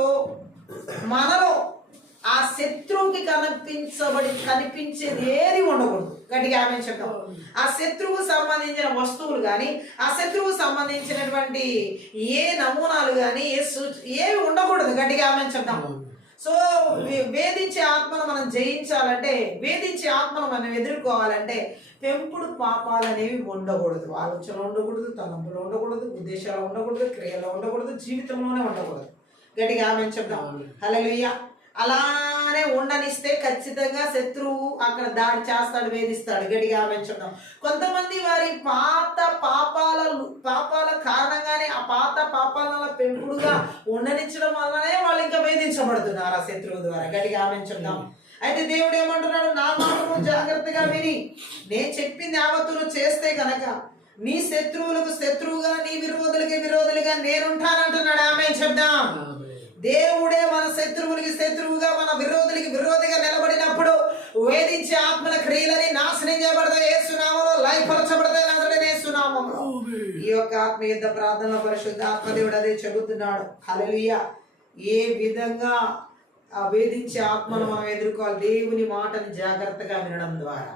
మనలో ఆ శత్రువుకి కనిపించేది ఏది ఉండకూడదు. గట్టిగా ఆమె చెప్తాం. ఆ శత్రువుకు సంబంధించిన వస్తువులు కానీ ఆ శత్రువుకు సంబంధించినటువంటి ఏ నమూనాలు కానీ ఏవి ఉండకూడదు. గట్టిగా ఆమె చెప్తాం. సో వేధించే ఆత్మను మనం జయించాలంటే, వేధించే ఆత్మను మనం ఎదుర్కోవాలంటే పెంపుడు పాపాలు అనేవి ఉండకూడదు. ఆలోచనలు ఉండకూడదు, తలంపులు ఉండకూడదు, ఉద్దేశాలు ఉండకూడదు, క్రియలు ఉండకూడదు, జీవితంలోనే ఉండకూడదు. గట్టిగా ఆమె చెప్తాం. హల్లెలూయా. అలానే ఉండనిస్తే ఖచ్చితంగా శత్రువు అక్కడ దాడి చేస్తాడు, వేధిస్తాడు. గట్టిగా ఆమె చెప్తాం. కొంతమంది వారి పాత పాపాల కారణంగానే ఆ పాత పాపాల పెంపుడుగా ఉండనిచ్చడం వల్లనే వాళ్ళు ఇంకా వేధించబడుతున్నారు ఆ శత్రువు ద్వారా. గట్టిగా ఆమె చెప్తాం. అయితే దేవుడు ఏమంటున్నాడు? నా మాటను జాగ్రత్తగా విని నేను చెప్పింది యావత్తును చేస్తే కనుక నీ శత్రువులకు శత్రువుగా, నీ విరోధులకి విరోధులుగా నేనుంటానంటున్నాడు. ఆమె చెప్దాం. దేవుడే మన శత్రువులకి శత్రువుగా, మన విరోధులకి విరోధిగా నిలబడినప్పుడు వేధించే ఆత్మల క్రియలని నాశనం చేయబడతాయి. యేసు నామములో లయపరచబడతాయి. నజరేయుడైన యేసు నామములో. ఈ యొక్క ఆత్మీయ ప్రార్థన పరిశుద్ధ ఆత్మదేవుడు అదే చెబుతున్నాడు. హల్లెలూయా. ఏ విధంగా ఆ వేధించే ఆత్మను మనం ఎదుర్కోవాలి? దేవుని మాటను జాగ్రత్తగా వినడం ద్వారా,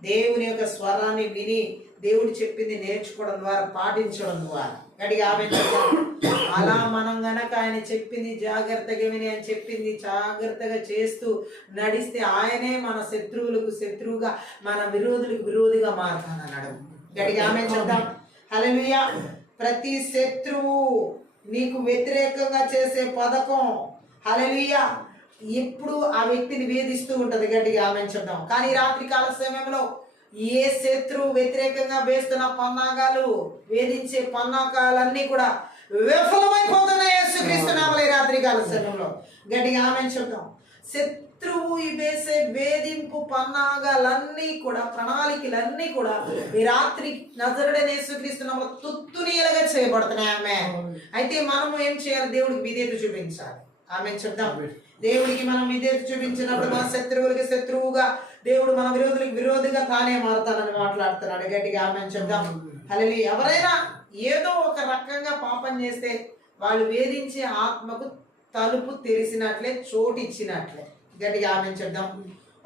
దేవుని యొక్క స్వరాన్ని విని దేవుడు చెప్పింది నేర్చుకోవడం ద్వారా, పాటించడం ద్వారా. గట్టిగా ఆమె అలా మనం గనక ఆయన చెప్పింది జాగ్రత్తగా విని ఆయన చెప్పింది జాగ్రత్తగా చేస్తూ నడిస్తే ఆయనే మన శత్రువులకు శత్రువుగా, మన విరోధులకు విరోధిగా మారుతానన్నాడు. గట్టిగా ఆమె చెప్తాం. హల్లెలూయా. ప్రతి శత్రువు నీకు వ్యతిరేకంగా చేసే పథకం, హల్లెలూయా, ఎప్పుడు ఆ వ్యక్తిని వేధిస్తూ ఉంటది. గట్టిగా ఆమె చెప్తాం. కానీ రాత్రి కాల సమయంలో ఏ శత్రువు వ్యతిరేకంగా వేస్తున్న పన్నాగాలు, వేధించే పన్నాగాలన్నీ కూడా విఫలమైపోతున్నాయి యేసుక్రీస్తు నామములో ఈ రాత్రి కాల సమయంలో. గట్టిగా ఆమె చెప్తాం. శత్రువు వేసే వేధింపు పన్నాగాలన్నీ కూడా, ప్రణాళికలన్నీ కూడా ఈ రాత్రి నజరేయుడైన యేసుక్రీస్తు నామములో తుత్తునీలుగా చేయబడుతున్నాయి. ఆమె అయితే మనము ఏం చేయాలి? దేవుడికి విధేయత చూపించాలి. ఆమె చెప్దాం. దేవుడికి మనం విధేయత చూపించినప్పుడు మన శత్రువులకి శత్రువుగా, దేవుడు మన విరోధులకు విరోధిగా తానే మారుతానని మాట్లాడుతున్నాడు. గట్టిగా ఆమె చెప్దాం. హల్లెలూయా. ఎవరైనా ఏదో ఒక రకంగా పాపం చేస్తే వాళ్ళు వేధించే ఆత్మకు తలుపు తెరిసినట్లే, చోటు ఇచ్చినట్లే. గట్టిగా ఆమె చెప్దాం.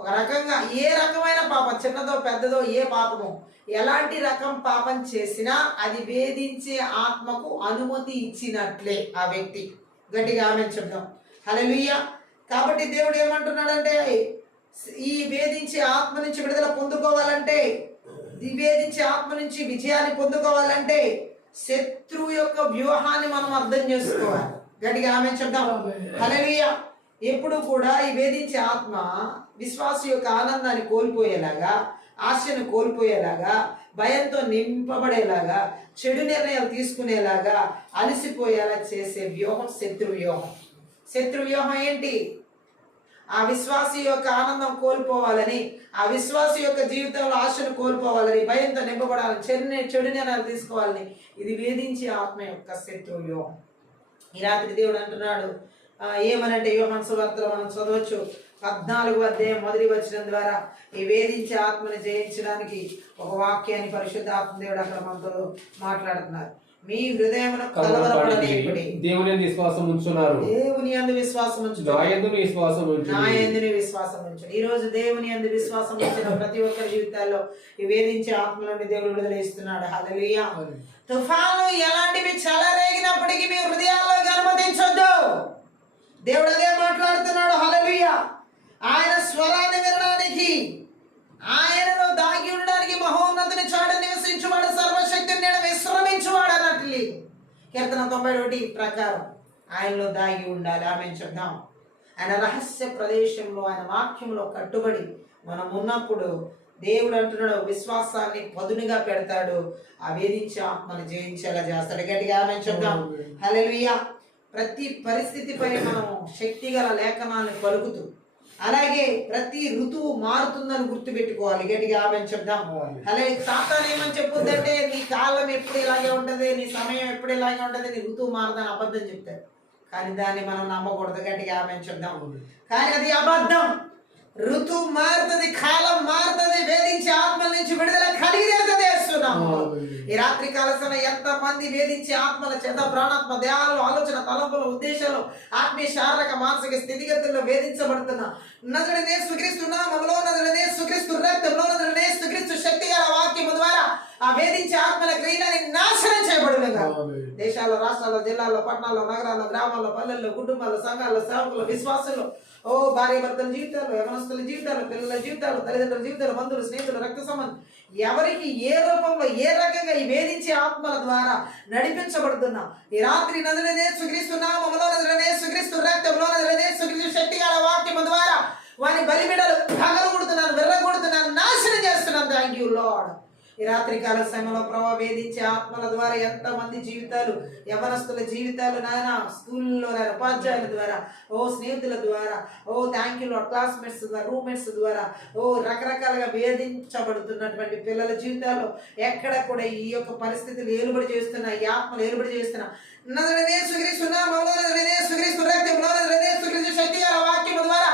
ఒక రకంగా ఏ రకమైన పాపం, చిన్నదో పెద్దదో, ఏ పాపమో, ఎలాంటి రకం పాపం చేసినా అది వేధించే ఆత్మకు అనుమతి ఇచ్చినట్లే ఆ వ్యక్తి. గట్టిగా ఆమె చెప్దాం. హల్లెలూయా. కాబట్టి దేవుడు ఏమంటున్నాడంటే, ఈ వేధించే ఆత్మ నుంచి విడుదల పొందుకోవాలంటే, ఈ వేధించే ఆత్మ నుంచి విజయాన్ని పొందుకోవాలంటే శత్రువు యొక్క వ్యూహాన్ని మనం అర్థం చేసుకోవాలి. గట్టిగా ఆమె చెప్దాం. హల్లెలూయా. ఎప్పుడు కూడా ఈ వేధించే ఆత్మ విశ్వాస యొక్క ఆనందాన్ని కోల్పోయేలాగా, ఆశను కోల్పోయేలాగా, భయంతో నింపబడేలాగా, చెడు నిర్ణయాలు తీసుకునేలాగా, అలసిపోయేలా చేసే వ్యూహం శత్రు వ్యూహం. శత్రు వ్యూహం ఏంటి? ఆ విశ్వాసి యొక్క ఆనందం కోల్పోవాలని, ఆ విశ్వాసి యొక్క జీవితంలో ఆశను కోల్పోవాలని, భయంతో నింపబడాలని, చెడు నిర్ణయాలు తీసుకోవాలని, ఇది వేధించే ఆత్మ యొక్క శత్రు వ్యూహం. ఈ రాత్రి దేవుడు అంటున్నాడు ఏమనంటే, యోహాను సువార్తలో మనం చదవచ్చు 14వ అధ్యాయం 1వ వచనం ద్వారా ఈ వేధించే ఆత్మని జయించడానికి ఒక వాక్యాన్ని పరిశుద్ధ ఆత్మ దేవుడు అక్కడ మనతో మాట్లాడుతున్నారు. మీ హృదయమును కలవరపడనీయకుడి, దేవుని యందు విశ్వాసం ఉంచున్నారు, దేవుని యందు విశ్వాసం ఉంచుడి, నా యందు విశ్వాసం ఉంచుడి, నా యందు విశ్వాసం ఉంచుడి. ఈ రోజు దేవుని యందు విశ్వాసం ఉంచిన ప్రతి ఒక్కరి జీవితాల్లో ఈ వేధించే ఆత్మ నుండి దేవుడు విడుదల ఇస్తున్నాడు. హల్లెలూయా. తుఫాను ఎలాంటివి చెలరేగినప్పటికీ మీ హృదయాల్లోకి అనుమతించొద్దు. దేవుడు అదే మాట్లాడుతున్నాడు. హల్లెలూయా. ఆయన స్వరాన్ని వినడానికి, ఆయనలో దాగి ఉండడానికి మహోన్నతుని చాట నివసించువాడు, సర్వశక్తిని నేను విశ్రమించువాడు అన్నట్లు కీర్తన 91 ప్రకారం ఆయనలో దాగి ఉండాలి. ఆమె చెప్దాం. ఆయన రహస్య ప్రదేశంలో, ఆయన వాక్యంలో కట్టుబడి మనం ఉన్నప్పుడు దేవుడు అంటున్నాడు విశ్వాసాన్ని పదునుగా పెడతాడు, ఆ వేధించే ఆత్మను జయించేలా చేస్తాడు. గట్టిగా ఆమె చెప్దాం. హల్లెలూయా. ప్రతి పరిస్థితిపై మనం శక్తిగల లేఖనాన్ని పలుకుతూ, అలాగే ప్రతి ఋతువు మారుతుందని గుర్తుపెట్టుకోవాలి. గట్టిగా ఆమె చెప్దాం. అలాగే సాతాను ఏమని చెప్పుద్దంటే, నీ కాలం ఎప్పుడు ఇలాగే ఉంటది, నీ సమయం ఎప్పుడు ఇలాగే ఉంటది, నీ ఋతువు మారదని అబద్ధం చెప్తారు. కానీ దాన్ని మనం నమ్మకూడదు. గట్టిగా ఆమె చెప్దాం. కానీ అది అబద్ధం. ఋతువు మారుతుంది, కాలం మారుతుంది. వేధించే ఆత్మల నుంచి విడుదల కలిగినది చేస్తున్నాము. ఈ రాత్రి కాల సమయం ఎంత మంది వేధించే ఆత్మల చేత ప్రాణాత్మ దేహాలు, ఆలోచన, తలంపులు, ఉద్దేశాలు, ఆత్మీయ, శారీరక, మానసిక స్థితిగతుల్లో వేధించబడుతున్నా నజరుడైన యేసుక్రీస్తు నామములో, నజరుడైన యేసుక్రీస్తు రక్తంలో, నజరుడైన యేసుక్రీస్తు శక్తి గల వాక్యము ద్వారా ఆ వేధించే ఆత్మల క్రియలని నాశనం చేయబడునుగా. దేశాల్లో, రాష్ట్రాల్లో, జిల్లాల్లో, పట్టణాల్లో, నగరాల్లో, గ్రామాల్లో, పల్లెల్లో, కుటుంబాల్లో, సంఘాల్లో, సేవకులు, విశ్వాసులు, భార్య భర్తల జీవితాలు, యవనస్తుల జీవితాలు, పిల్లల జీవితాలు, తల్లిదండ్రుల జీవితాలు, బంధువులు, స్నేహితులు, రక్త సంబంధం ఎవరికి ఏ రూపంలో ఏ రకంగా ఈ వేధించే ఆత్మల ద్వారా నడిపించబడుతున్నా ఈ రాత్రి నజరుడైన యేసుక్రీస్తు నామములో, నజరుడైన యేసుక్రీస్తు రక్తంలో, నజరుడైన యేసుక్రీస్తు శక్తి గల వాక్యము ద్వారా వారి బలిబిడలు పగలగొడుతున్నాను, వెర్రగొడుతున్నాను, నాశనం చేస్తున్నాను. Thank you Lord. ఈ రాత్రి కాల సమయంలో ప్రభావ వేధించే ఆత్మల ద్వారా ఎంతమంది జీవితాలు, యవనస్తుల జీవితాలు నాయన, స్కూల్లో నాయన, ఉపాధ్యాయుల ద్వారా, స్నేహితుల ద్వారా, థ్యాంక్ యూ లార్డ్, క్లాస్మేట్స్ ద్వారా, రూమ్మేట్స్ ద్వారా, రకరకాలుగా వేధించబడుతున్నటువంటి పిల్లల జీవితాల్లో ఎక్కడ కూడా ఈ యొక్క పరిస్థితులు ఏలుబడి చేస్తున్నా, ఈ ఆత్మలు ఏలుబడి చేస్తున్నా నజరుడైన యేసుక్రీస్తు నామములో, నజరుడైన యేసుక్రీస్తు రక్తంలో, నజరుడైన యేసుక్రీస్తు శక్తి గల వాక్యము ద్వారా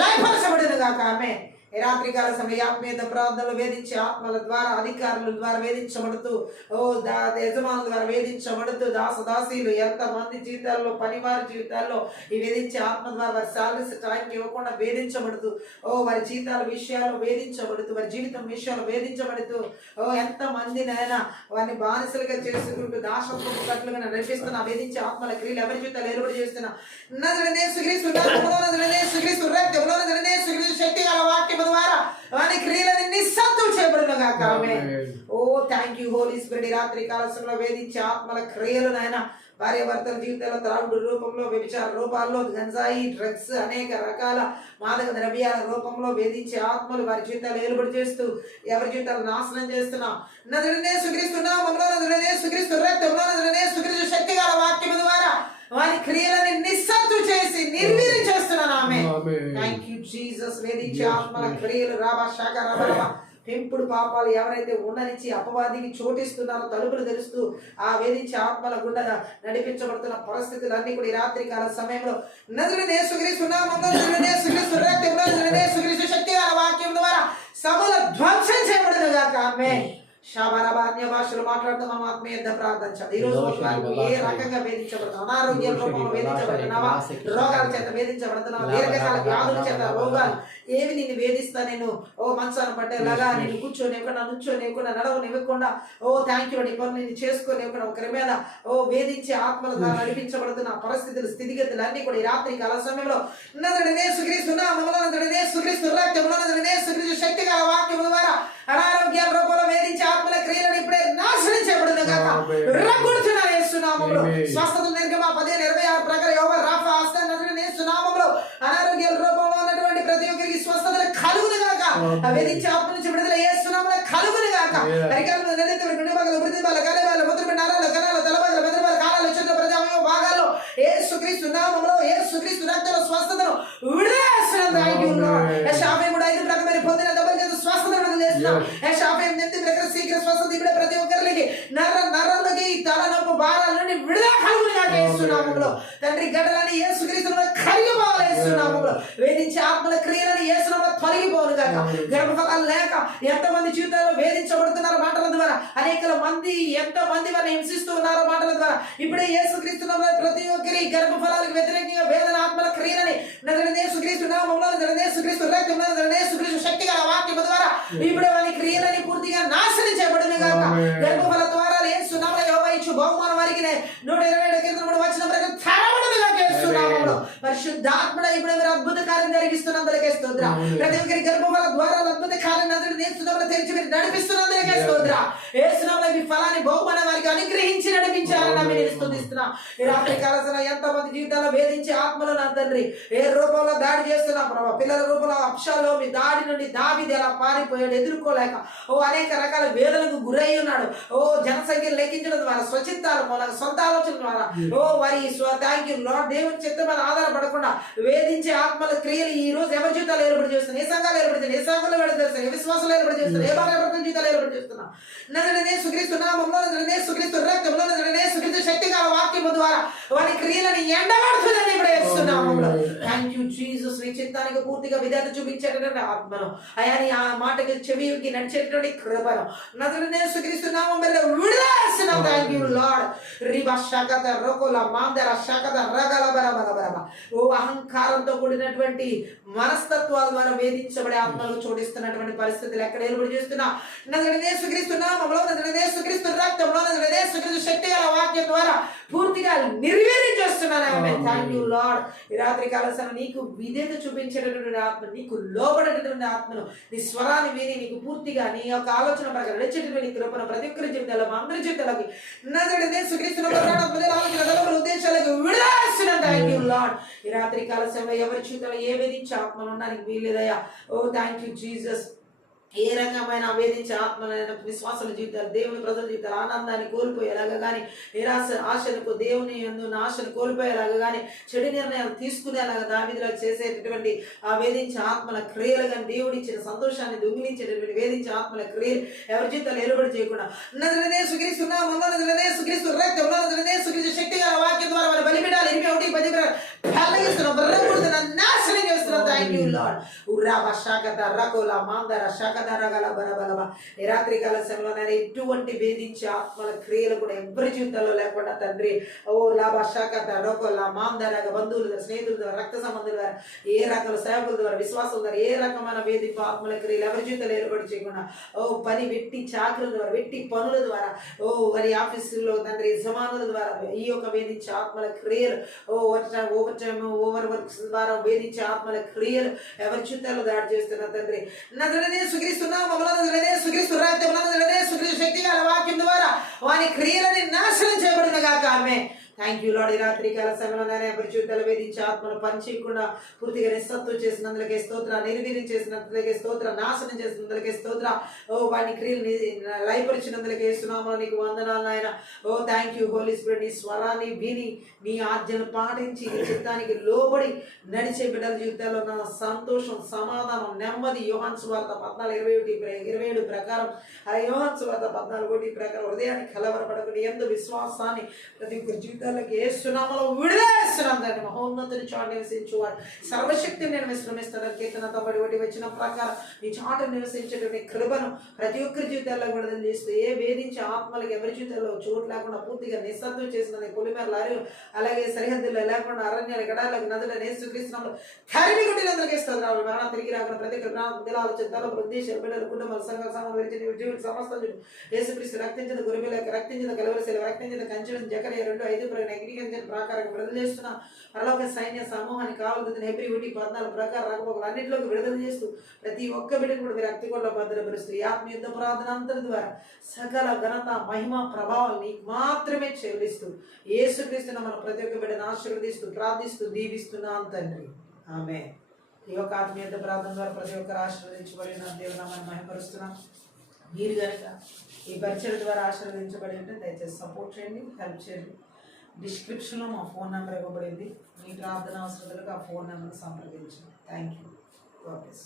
లయపరచబడును గాక. ఆమేన్. ఈ రాత్రికాల సమయ ఆత్మీయత ప్రార్థనలు వేధించే ఆత్మల ద్వారా, అధికారుల ద్వారా వేధించబడుతూ, యజమానుల ద్వారా వేధించబడుతూ, దాసదాసీలు ఎంతమంది జీవితాల్లో, పనివారి జీవితాల్లో ఈ వేధించే ఆత్మ ద్వారా వారి సాలరీస్ టైంకి ఇవ్వకుండా వేధించబడుతూ, వారి జీవితాల విషయాల్లో వేధించబడుతూ, వారి జీవితం విషయాల్లో వేధించబడుతూ, ఎంతమంది నైనా వారిని బానిసలుగా చేసుకుంటూ దాసత్వపు కట్లుగా నడిపిస్తున్న వేధించే ఆత్మల క్రియలు ఎవరి జీవితాలు ఏర్పాటు చేస్తున్నా నజరుడైన యేసుక్రీస్తు నామములో, నజరుడైన యేసుక్రీస్తు రక్తంలో, నజరుడైన యేసుక్రీస్తు శక్తి గల వాక్యము ద్వారా వారి క్రియలని నిస్సత్తులు చేయబడును గాక. Amen. Thank you Holy Spirit. ఈ రాత్రి కాలశంలో వేధించే ఆత్మల క్రియలు నాయన భార్య భర్తల జీవితాల్లో త్రాగుడు రూపంలో, వ్యభిచార రూపాల్లో, గంజాయి, డ్రగ్స్, అనేక రకాల మాదక ద్రవ్యాల రూపంలో వేధించే ఆత్మలు వారి జీవితాలు ఏలుబడి చేస్తూ ఎవరి జీవితాలు నాశనం చేస్తున్నా నజరుడైన యేసుక్రీస్తు నామములో, నజరుడైన యేసుక్రీస్తు రక్తంలో, నజరుడైన యేసుక్రీస్తు శక్తి గల వాక్యము ద్వారా వారి క్రియలని నిస్సత్తు చేసి నిర్వీర్యం చేస్తున్నాను. ఆమేన్. Thank you Jesus. వేధించే ఆత్మల క్రియలు రాబా శాఖ రాబా పెంపుడు పాపాలు ఎవరైతే ఉండనిచ్చి అపవాదికి చోటిస్తున్నారో తలుపులు తెరుస్తూ ఆ వేధించే ఆత్మల గుండగా నడిపించబడుతున్న పరిస్థితులన్నీ కూడా ఈ రాత్రి కాల సమయంలో నజరుడైన యేసుక్రీస్తు నామములో, నజరుడైన యేసుక్రీస్తు రక్తంలో, నజరుడైన యేసుక్రీస్తు శక్తి గల వాక్యం ద్వారా సమూల ధ్వంసం చేయబడును గాక. ఆమేన్. అన్య భాషలు మాట్లాడుతున్నాం. ఆత్మీయ ప్రార్థించాలి. ఈ రోజు ఏ రకంగా వేధించబడుతున్నాం, అనారోగ్య రూపంలో వేధించబడుతున్నావా, రోగాల చేత వేధించబడుతున్నావా, దీర్ఘకాల వ్యాధుల చేత రోగాలు ఏవి నిన్ను వేధిస్తా, నేను మంచాన్ని పట్టేలాగా నేను కూర్చోనివ్వకుండా, నుంచోనివ్వకుండా, నడవనివ్వకుండా, థ్యాంక్ యూ నీ పనులు నేను చేసుకోనివ్వకుండా ఒకరి మీద వేధించే ఆత్మల ద్వారా నడిపించబడుతున్న పరిస్థితులు, స్థితిగతులు అన్ని కూడా ఈ రాత్రి కాల సమయంలో నజరుడైన యేసుక్రీస్తు నామములో, నజరుడైన యేసుక్రీస్తు రక్తంలో, నజరుడైన యేసుక్రీస్తు శక్తి గల వాక్యము ద్వారా అనారోగ్య రూపంలో వేధించే ఆత్మల క్రియలను ఇప్పుడే నాశనం చేయబడును గాక. రగ్గుడుచున్నాను యేసు నామములో. స్వస్థతలు నిర్గమ 15:26 ప్రకారం యోగా రాఫా హస్త నజరుడైన యేసు నామములో అనారోగ్య రూపంలో ఉన్నటువంటి ప్రతి ఒక్కరికి స్వస్థతలు కలుగును గాక. వేధించే ఆత్మ నుంచి విడుదల యేసు నామములో కలుగును గాక. అరికాలు నడితే గుండెబాగలు, ప్రతిభాల కాలేబాల, ముద్రపై నరాల కణాల, తలబాగల, మెదడుబాల, కాలాలు, చెట్ల ప్రతి అవయవ భాగాల్లో యేసుక్రీస్తు నామములో, యేసుక్రీస్తు రక్తంలో స్వస్థతను విడుదల చేస్తున్నాను. Thank you lord. యెషయా 53:5 ప్రకారం పొందిన డబల్ చేత స్వస్థతను విడుదల చేస్తున్నాను. యెషయా 58 ప్రకారం శీఘ్ర స్వస్థత ఇప్పుడే ప్రతి ఒక్కరికి నరాలకి, తలనొప్పి భారాల నుండి విడుదల కలుగును గాక యేసు నామములో. తండ్రి గడ్డలని యేసుక్రీస్తు కరిగిపోవాలి యేసు నామములో. వేధించే ఆత్మల క్రియలని యేసు నామములో తొలగిపోను గాక. గర్భఫలాలు లేక ఎంతమంది జీవితాల్లో వేధించబడుతున్నారు మాటల ద్వారా, అనేక మంది ఎంతమంది వారిని హింసిస్తూ ఉన్నారో మాటల ద్వారా ఇప్పుడే యేసుక్రీస్తు నామములో ప్రతి ఒక్కరి గర్భఫలాలకు వ్యతిరేకంగా వేదన ఆత్మల క్రియలని నజరుడైన యేసుక్రీస్తు నామములో, నజరుడైన యేసుక్రీస్తు రక్తంలో, నజరుడైన యేసుక్రీస్తు శక్తి గల వాక్యము ద్వారా ఇప్పుడే వారి క్రియలని పూర్తిగా నాశనం చేయబడును గాక. గర్భఫల ద్వారా యేసు నామములో యెహోవా ఇచ్చు బహుమానం వారికి 127 కీర్తనలు వచ్చిన ప్రకారం తరబడును గాక యేసు నామములో. పరిశుద్ధాత్మడ ఇప్పుడు మీరు అద్భుత కార్యం జరిగిస్తున్నందుకే స్తోత్రం. ప్రతి ఒక్కరి గర్భఫల ద్వారా అద్భుత కార్యం నజరుడైన యేసు నామములో తెరిచి మీరు నడిపిస్తున్నందుకే స్తోత్రం. యేసు నామములో ఈ ఫలాన్ని బహుమానం వారికి అనుగ్రహించి నడిపించాలని నేను స్తుతిస్తున్నా. ఈ రాత్రి కాలసన ఎంతమంది జీవితాల్లో వేధించే ఆత్మలు నా తండ్రి ఏ రూపంలో దాడి చేస్తున్నా ప్రభావ, పిల్లల రూపంలో అప్షాలో మీ దాడి నుండి దావీదు ఎలా పారిపోయాడు ఎదుర్కోలేక, అనేక రకాల వేదనకు గురై ఉన్నాడు. జనసంఖ్యను లెక్కించడం ద్వారా, స్వచిత్తాల మూలంగా, సొంత ఆలోచన ద్వారా వారి థ్యాంక్ యూ లార్డ్ దేవుని చిత్తం మీద ఆధారపడకుండా వేధించే ఆత్మల క్రియలు ఈ రోజు ఎవరి జీవితాలు ఏర్పడి చేస్తున్నాయి, ఏ సంఘాలు ఏర్పడి చేస్తున్నాయి, ఏ సంఘాలు ఏర్పడి చేస్తున్నాయి, ఏ విశ్వాసాలు ఏర్పడి చేస్తున్నాయి, ఏ భార్య భర్తల జీవితాలు ఏర్పడి ప్రార్థిస్తున్నాం. నజరేయుడైన యేసుక్రీస్తు నామములో, నజరేయుడైన యేసుక్రీస్తు రక్తములో, నజరేయుడైన యేసుక్రీస్తు శక్తిగల వాక్యము ద్వారా వారి క్రియలను ఎండగడుతుందని ఇప్పుడు యేసునామములో. Thank you Jesus. నీ చిత్తానికి పూర్తిగా విధేయత చూపించేటటువంటి ఆత్మను, అయా నీ ఆ మాటకి చెవికి నడిచేటటువంటి కృపను నజరేయుడైన యేసుక్రీస్తు నామములో విడుదల చేస్తున్నాం. Thank you Lord. రిబా షకత రొకోల మాందర షకత రగల బరబరబరబ. ఓ అహంకారంతో కూడినటువంటి మనస్తత్వాల ద్వారా వేధించబడే ఆత్మలకు చోటిస్తున్నటువంటి పరిస్థితులు ఎక్కడ ఏర్పడి చేస్తున్నా నజరేయుడైన యేసుక్రీస్తు నామములో, నజరేయుడైన యేసుక్రీస్తు రక్తంలో, నజరేయుడైన యేసుక్రీస్తు శక్తిగల వాక్యం ద్వారా పూర్తిగా నిర్వీర్యం చేస్తున్నాను. Thank you Lord. ఈ రాత్రి కాల సమయం నీకు విధేయత చూపించేటటువంటి ఆత్మ, నీకు లోబడేటటువంటి ఆత్మను, నీ స్వరాన్ని విని నీకు పూర్తిగా నీ యొక్క ఆలోచన ప్రకారం నడిచేటటువంటి కృపను ప్రతి ఒక్కరి జీవితాల్లో మా అందరి జీవితాలకి నజరేయుడైన యేసుక్రీస్తు నామములో ఉద్దేశాలకు విడుదల చేస్తున్నాను. Thank you Lord. ఈ రాత్రి కాల సమయంలో ఎవరి జీవితంలో ఏ వేధించే ఆత్మలు ఉండడానికి వీలేదయ్యా. ఓ థ్యాంక్ యూ జీసస్. ఏ రకమైన వేధించే ఆత్మలైన విశ్వాసాల జీవితాలు, దేవుని ప్రజల జీవితాలు ఆనందాన్ని కోల్పోయేలాగా కానీ, నిరాశ ఆశలకు దేవుని యందు ఆశను కోల్పోయేలాగా కానీ, చెడు నిర్ణయాలు తీసుకునేలాగా దావీదులో చేసేటటువంటి ఆ వేధించే ఆత్మల క్రియలు కానీ, దేవుడిచ్చిన సంతోషాన్ని దొంగిలించేటటువంటి వేధించే ఆత్మల క్రియలు ఎవరి జీవితాలు ఏలుబడి చేయకుండా నజరేయుడైన యేసుక్రీస్తు నామములో, నజరేయుడైన యేసుక్రీస్తు రక్తంలో, నజరేయుడైన యేసుక్రీస్తు శక్తిగల వాక్యం ద్వారా వారి బలిపీఠాలు 21:10 పెళ్ళగిస్తున్నాం, బర్రగొడుతున్నాం, నాశనం చేస్తున్నాం. Thank you Lord. ఉర్రాబా షాకత రకోల మాందర షకత రగల బరబలబ. ఈ రాత్రి కాల సమయంలో నేను ఎటువంటి వేధించే ఆత్మల క్రియలు కూడా ఎవరి జీవితాల్లో లేకుండా తండ్రి, ఓ లాభా షాకత రకోల మాందర బంధువుల స్నేహితుల రక్త సంబంధుల ద్వారా, ఏ రకాల సేవకుల ద్వారా, విశ్వాసుల ద్వారా ఏ రకమైన వేధింపు ఆత్మల క్రియలు ఎవరి జీవితాలు ఏర్పాటు చేయకుండా, ఓ పని వెట్టి చాకరుల ద్వారా, వెట్టి పనుల ద్వారా, ఓ వారి ఆఫీసులో తండ్రి యజమానుల ద్వారా ఈ యొక్క వేధించే ఆత్మల క్రియలు, ఓవర్ వర్క్స్ ద్వారా వేధించే ఆత్మల క్రియలు ఎవరి జీవితాల్లో దాడి చేస్తున్నారు తండ్రి. నజరేయుడైన యేసుక్రీస్తు నామములో, నజరేయుడైన యేసుక్రీస్తు రక్తములో, నజరేయుడైన యేసుక్రీస్తు శక్తిగల వాక్యం ద్వారా వారి క్రియలని నాశనం చేయబడును గాక. ఆమేన్. Thank you Lord. ఈ రాత్రి కాల సమయంలో నేను ఎవరి జీవితాలు వేధించే ఆత్మలు పని చేయకుండా పూర్తిగా నిస్సత్తు చేసినందులకే స్తోత్ర, నిర్వీర్యం చేసినందులకే స్తోత్ర, నాశనం చేసినందులకే స్తోత్ర, ఓ వాని క్రియలు లయపరిచినందులకే యేసునామములో నీకు వందనాలు నాయన. ఓ థ్యాంక్ యూ హోలీ స్పిరిట్. నీ స్వరాన్ని విని నీ ఆజ్ఞను పాటించి నీ చిత్తానికి లోబడి నడిచే బిడ్డల జీవితాల్లో నా సంతోషం, సమాధానం, నెమ్మది. యోహాను సువార్త 14:27 ప్రకారం, ఆ యోహాను సువార్త 14:1 ప్రకారం హృదయాన్ని కలవరపడకుండా ఎందు విశ్వాసాన్ని ప్రతి ఒక్కరి జీవితాల్లోకి యేసునామములో విడుదల చేస్తున్నాం తండ్రి. మహోన్నతుని చాటు నివసించువాడు, సర్వశక్తిని నేను విశ్రమిస్తాను. కీర్తనతో బడి వచ్చిన ప్రకారం నీ చాటు నివసించేటువంటి కృపను ప్రతి ఒక్కరి జీవితాల్లో విడుదల చేస్తూ ఏ వేధించే ఆత్మలకు ఎవరి జీవితాల్లో చోటు లేకుండా పూర్తిగా నిస్సత్వం చేసిన పొలిమేరలు, అలాగే సరిహద్దుల్లో లేకుండా అరణ్యాల గడాలకు నదులను యేసుక్రీస్తునామములో తరిమి కొట్టినందులకే స్తోత్రాలు. మరణ తిరిగి రాకుండా ప్రతి ఒక్కరి ప్రాణాలు, ఆలోచన, తలపులు, ఉద్దేశాలు, బిడ్డలు, కుటుంబాలు, సంఘాలు, సమావేశం, జీవిత సమస్త యేసుక్రీస్తు రక్తించిన గొర్రెలకు, రక్తించిన కలవరశీల, రక్తించిన కంచెలను జకరియా 2:5 అగ్నికంచెల ప్రకారం విడుదల చేస్తున్నా. పరలోక సైన్య సమూహాన్ని కావాల్సిన హెబ్రీ 1:14 ప్రకారం రాకపోకలు అన్నింటిలోకి విడుదల చేస్తూ ప్రతి ఒక్క బిడ్డను కూడా మీరు రక్తికొండలో భద్రపరుస్తూ ఈ ఆత్మీయుద్ధ ప్రార్థన అంతటి ద్వారా సకల ఘనత, మహిమ, ప్రభావం నీకు మాత్రమే చెల్లిస్తూ యేసుక్రీస్తును మనం ప్రతి ఒక్క బిడ్డను ఆశీర్వదిస్తూ ప్రార్థిస్తూ దీవిస్తున్నాం తండ్రి. ఆమేన్. ఈ యొక్క ఆత్మీయత ప్రార్థన ద్వారా ప్రతి ఒక్కరు ఆశీర్వదించబడిన దేవునామాన్ని మహిమపరుస్తున్నాం. మీరు కనుక ఈ పరిచయం ద్వారా ఆశీర్వదించబడి ఉంటే దయచేసి సపోర్ట్ చేయండి, హెల్ప్ చేయండి. డిస్క్రిప్షన్లో మా ఫోన్ నెంబర్ ఇవ్వబడింది. మీ ప్రార్థన అవసరాలకు ఆ ఫోన్ నెంబర్ని సంప్రదించండి. Thank you. God bless.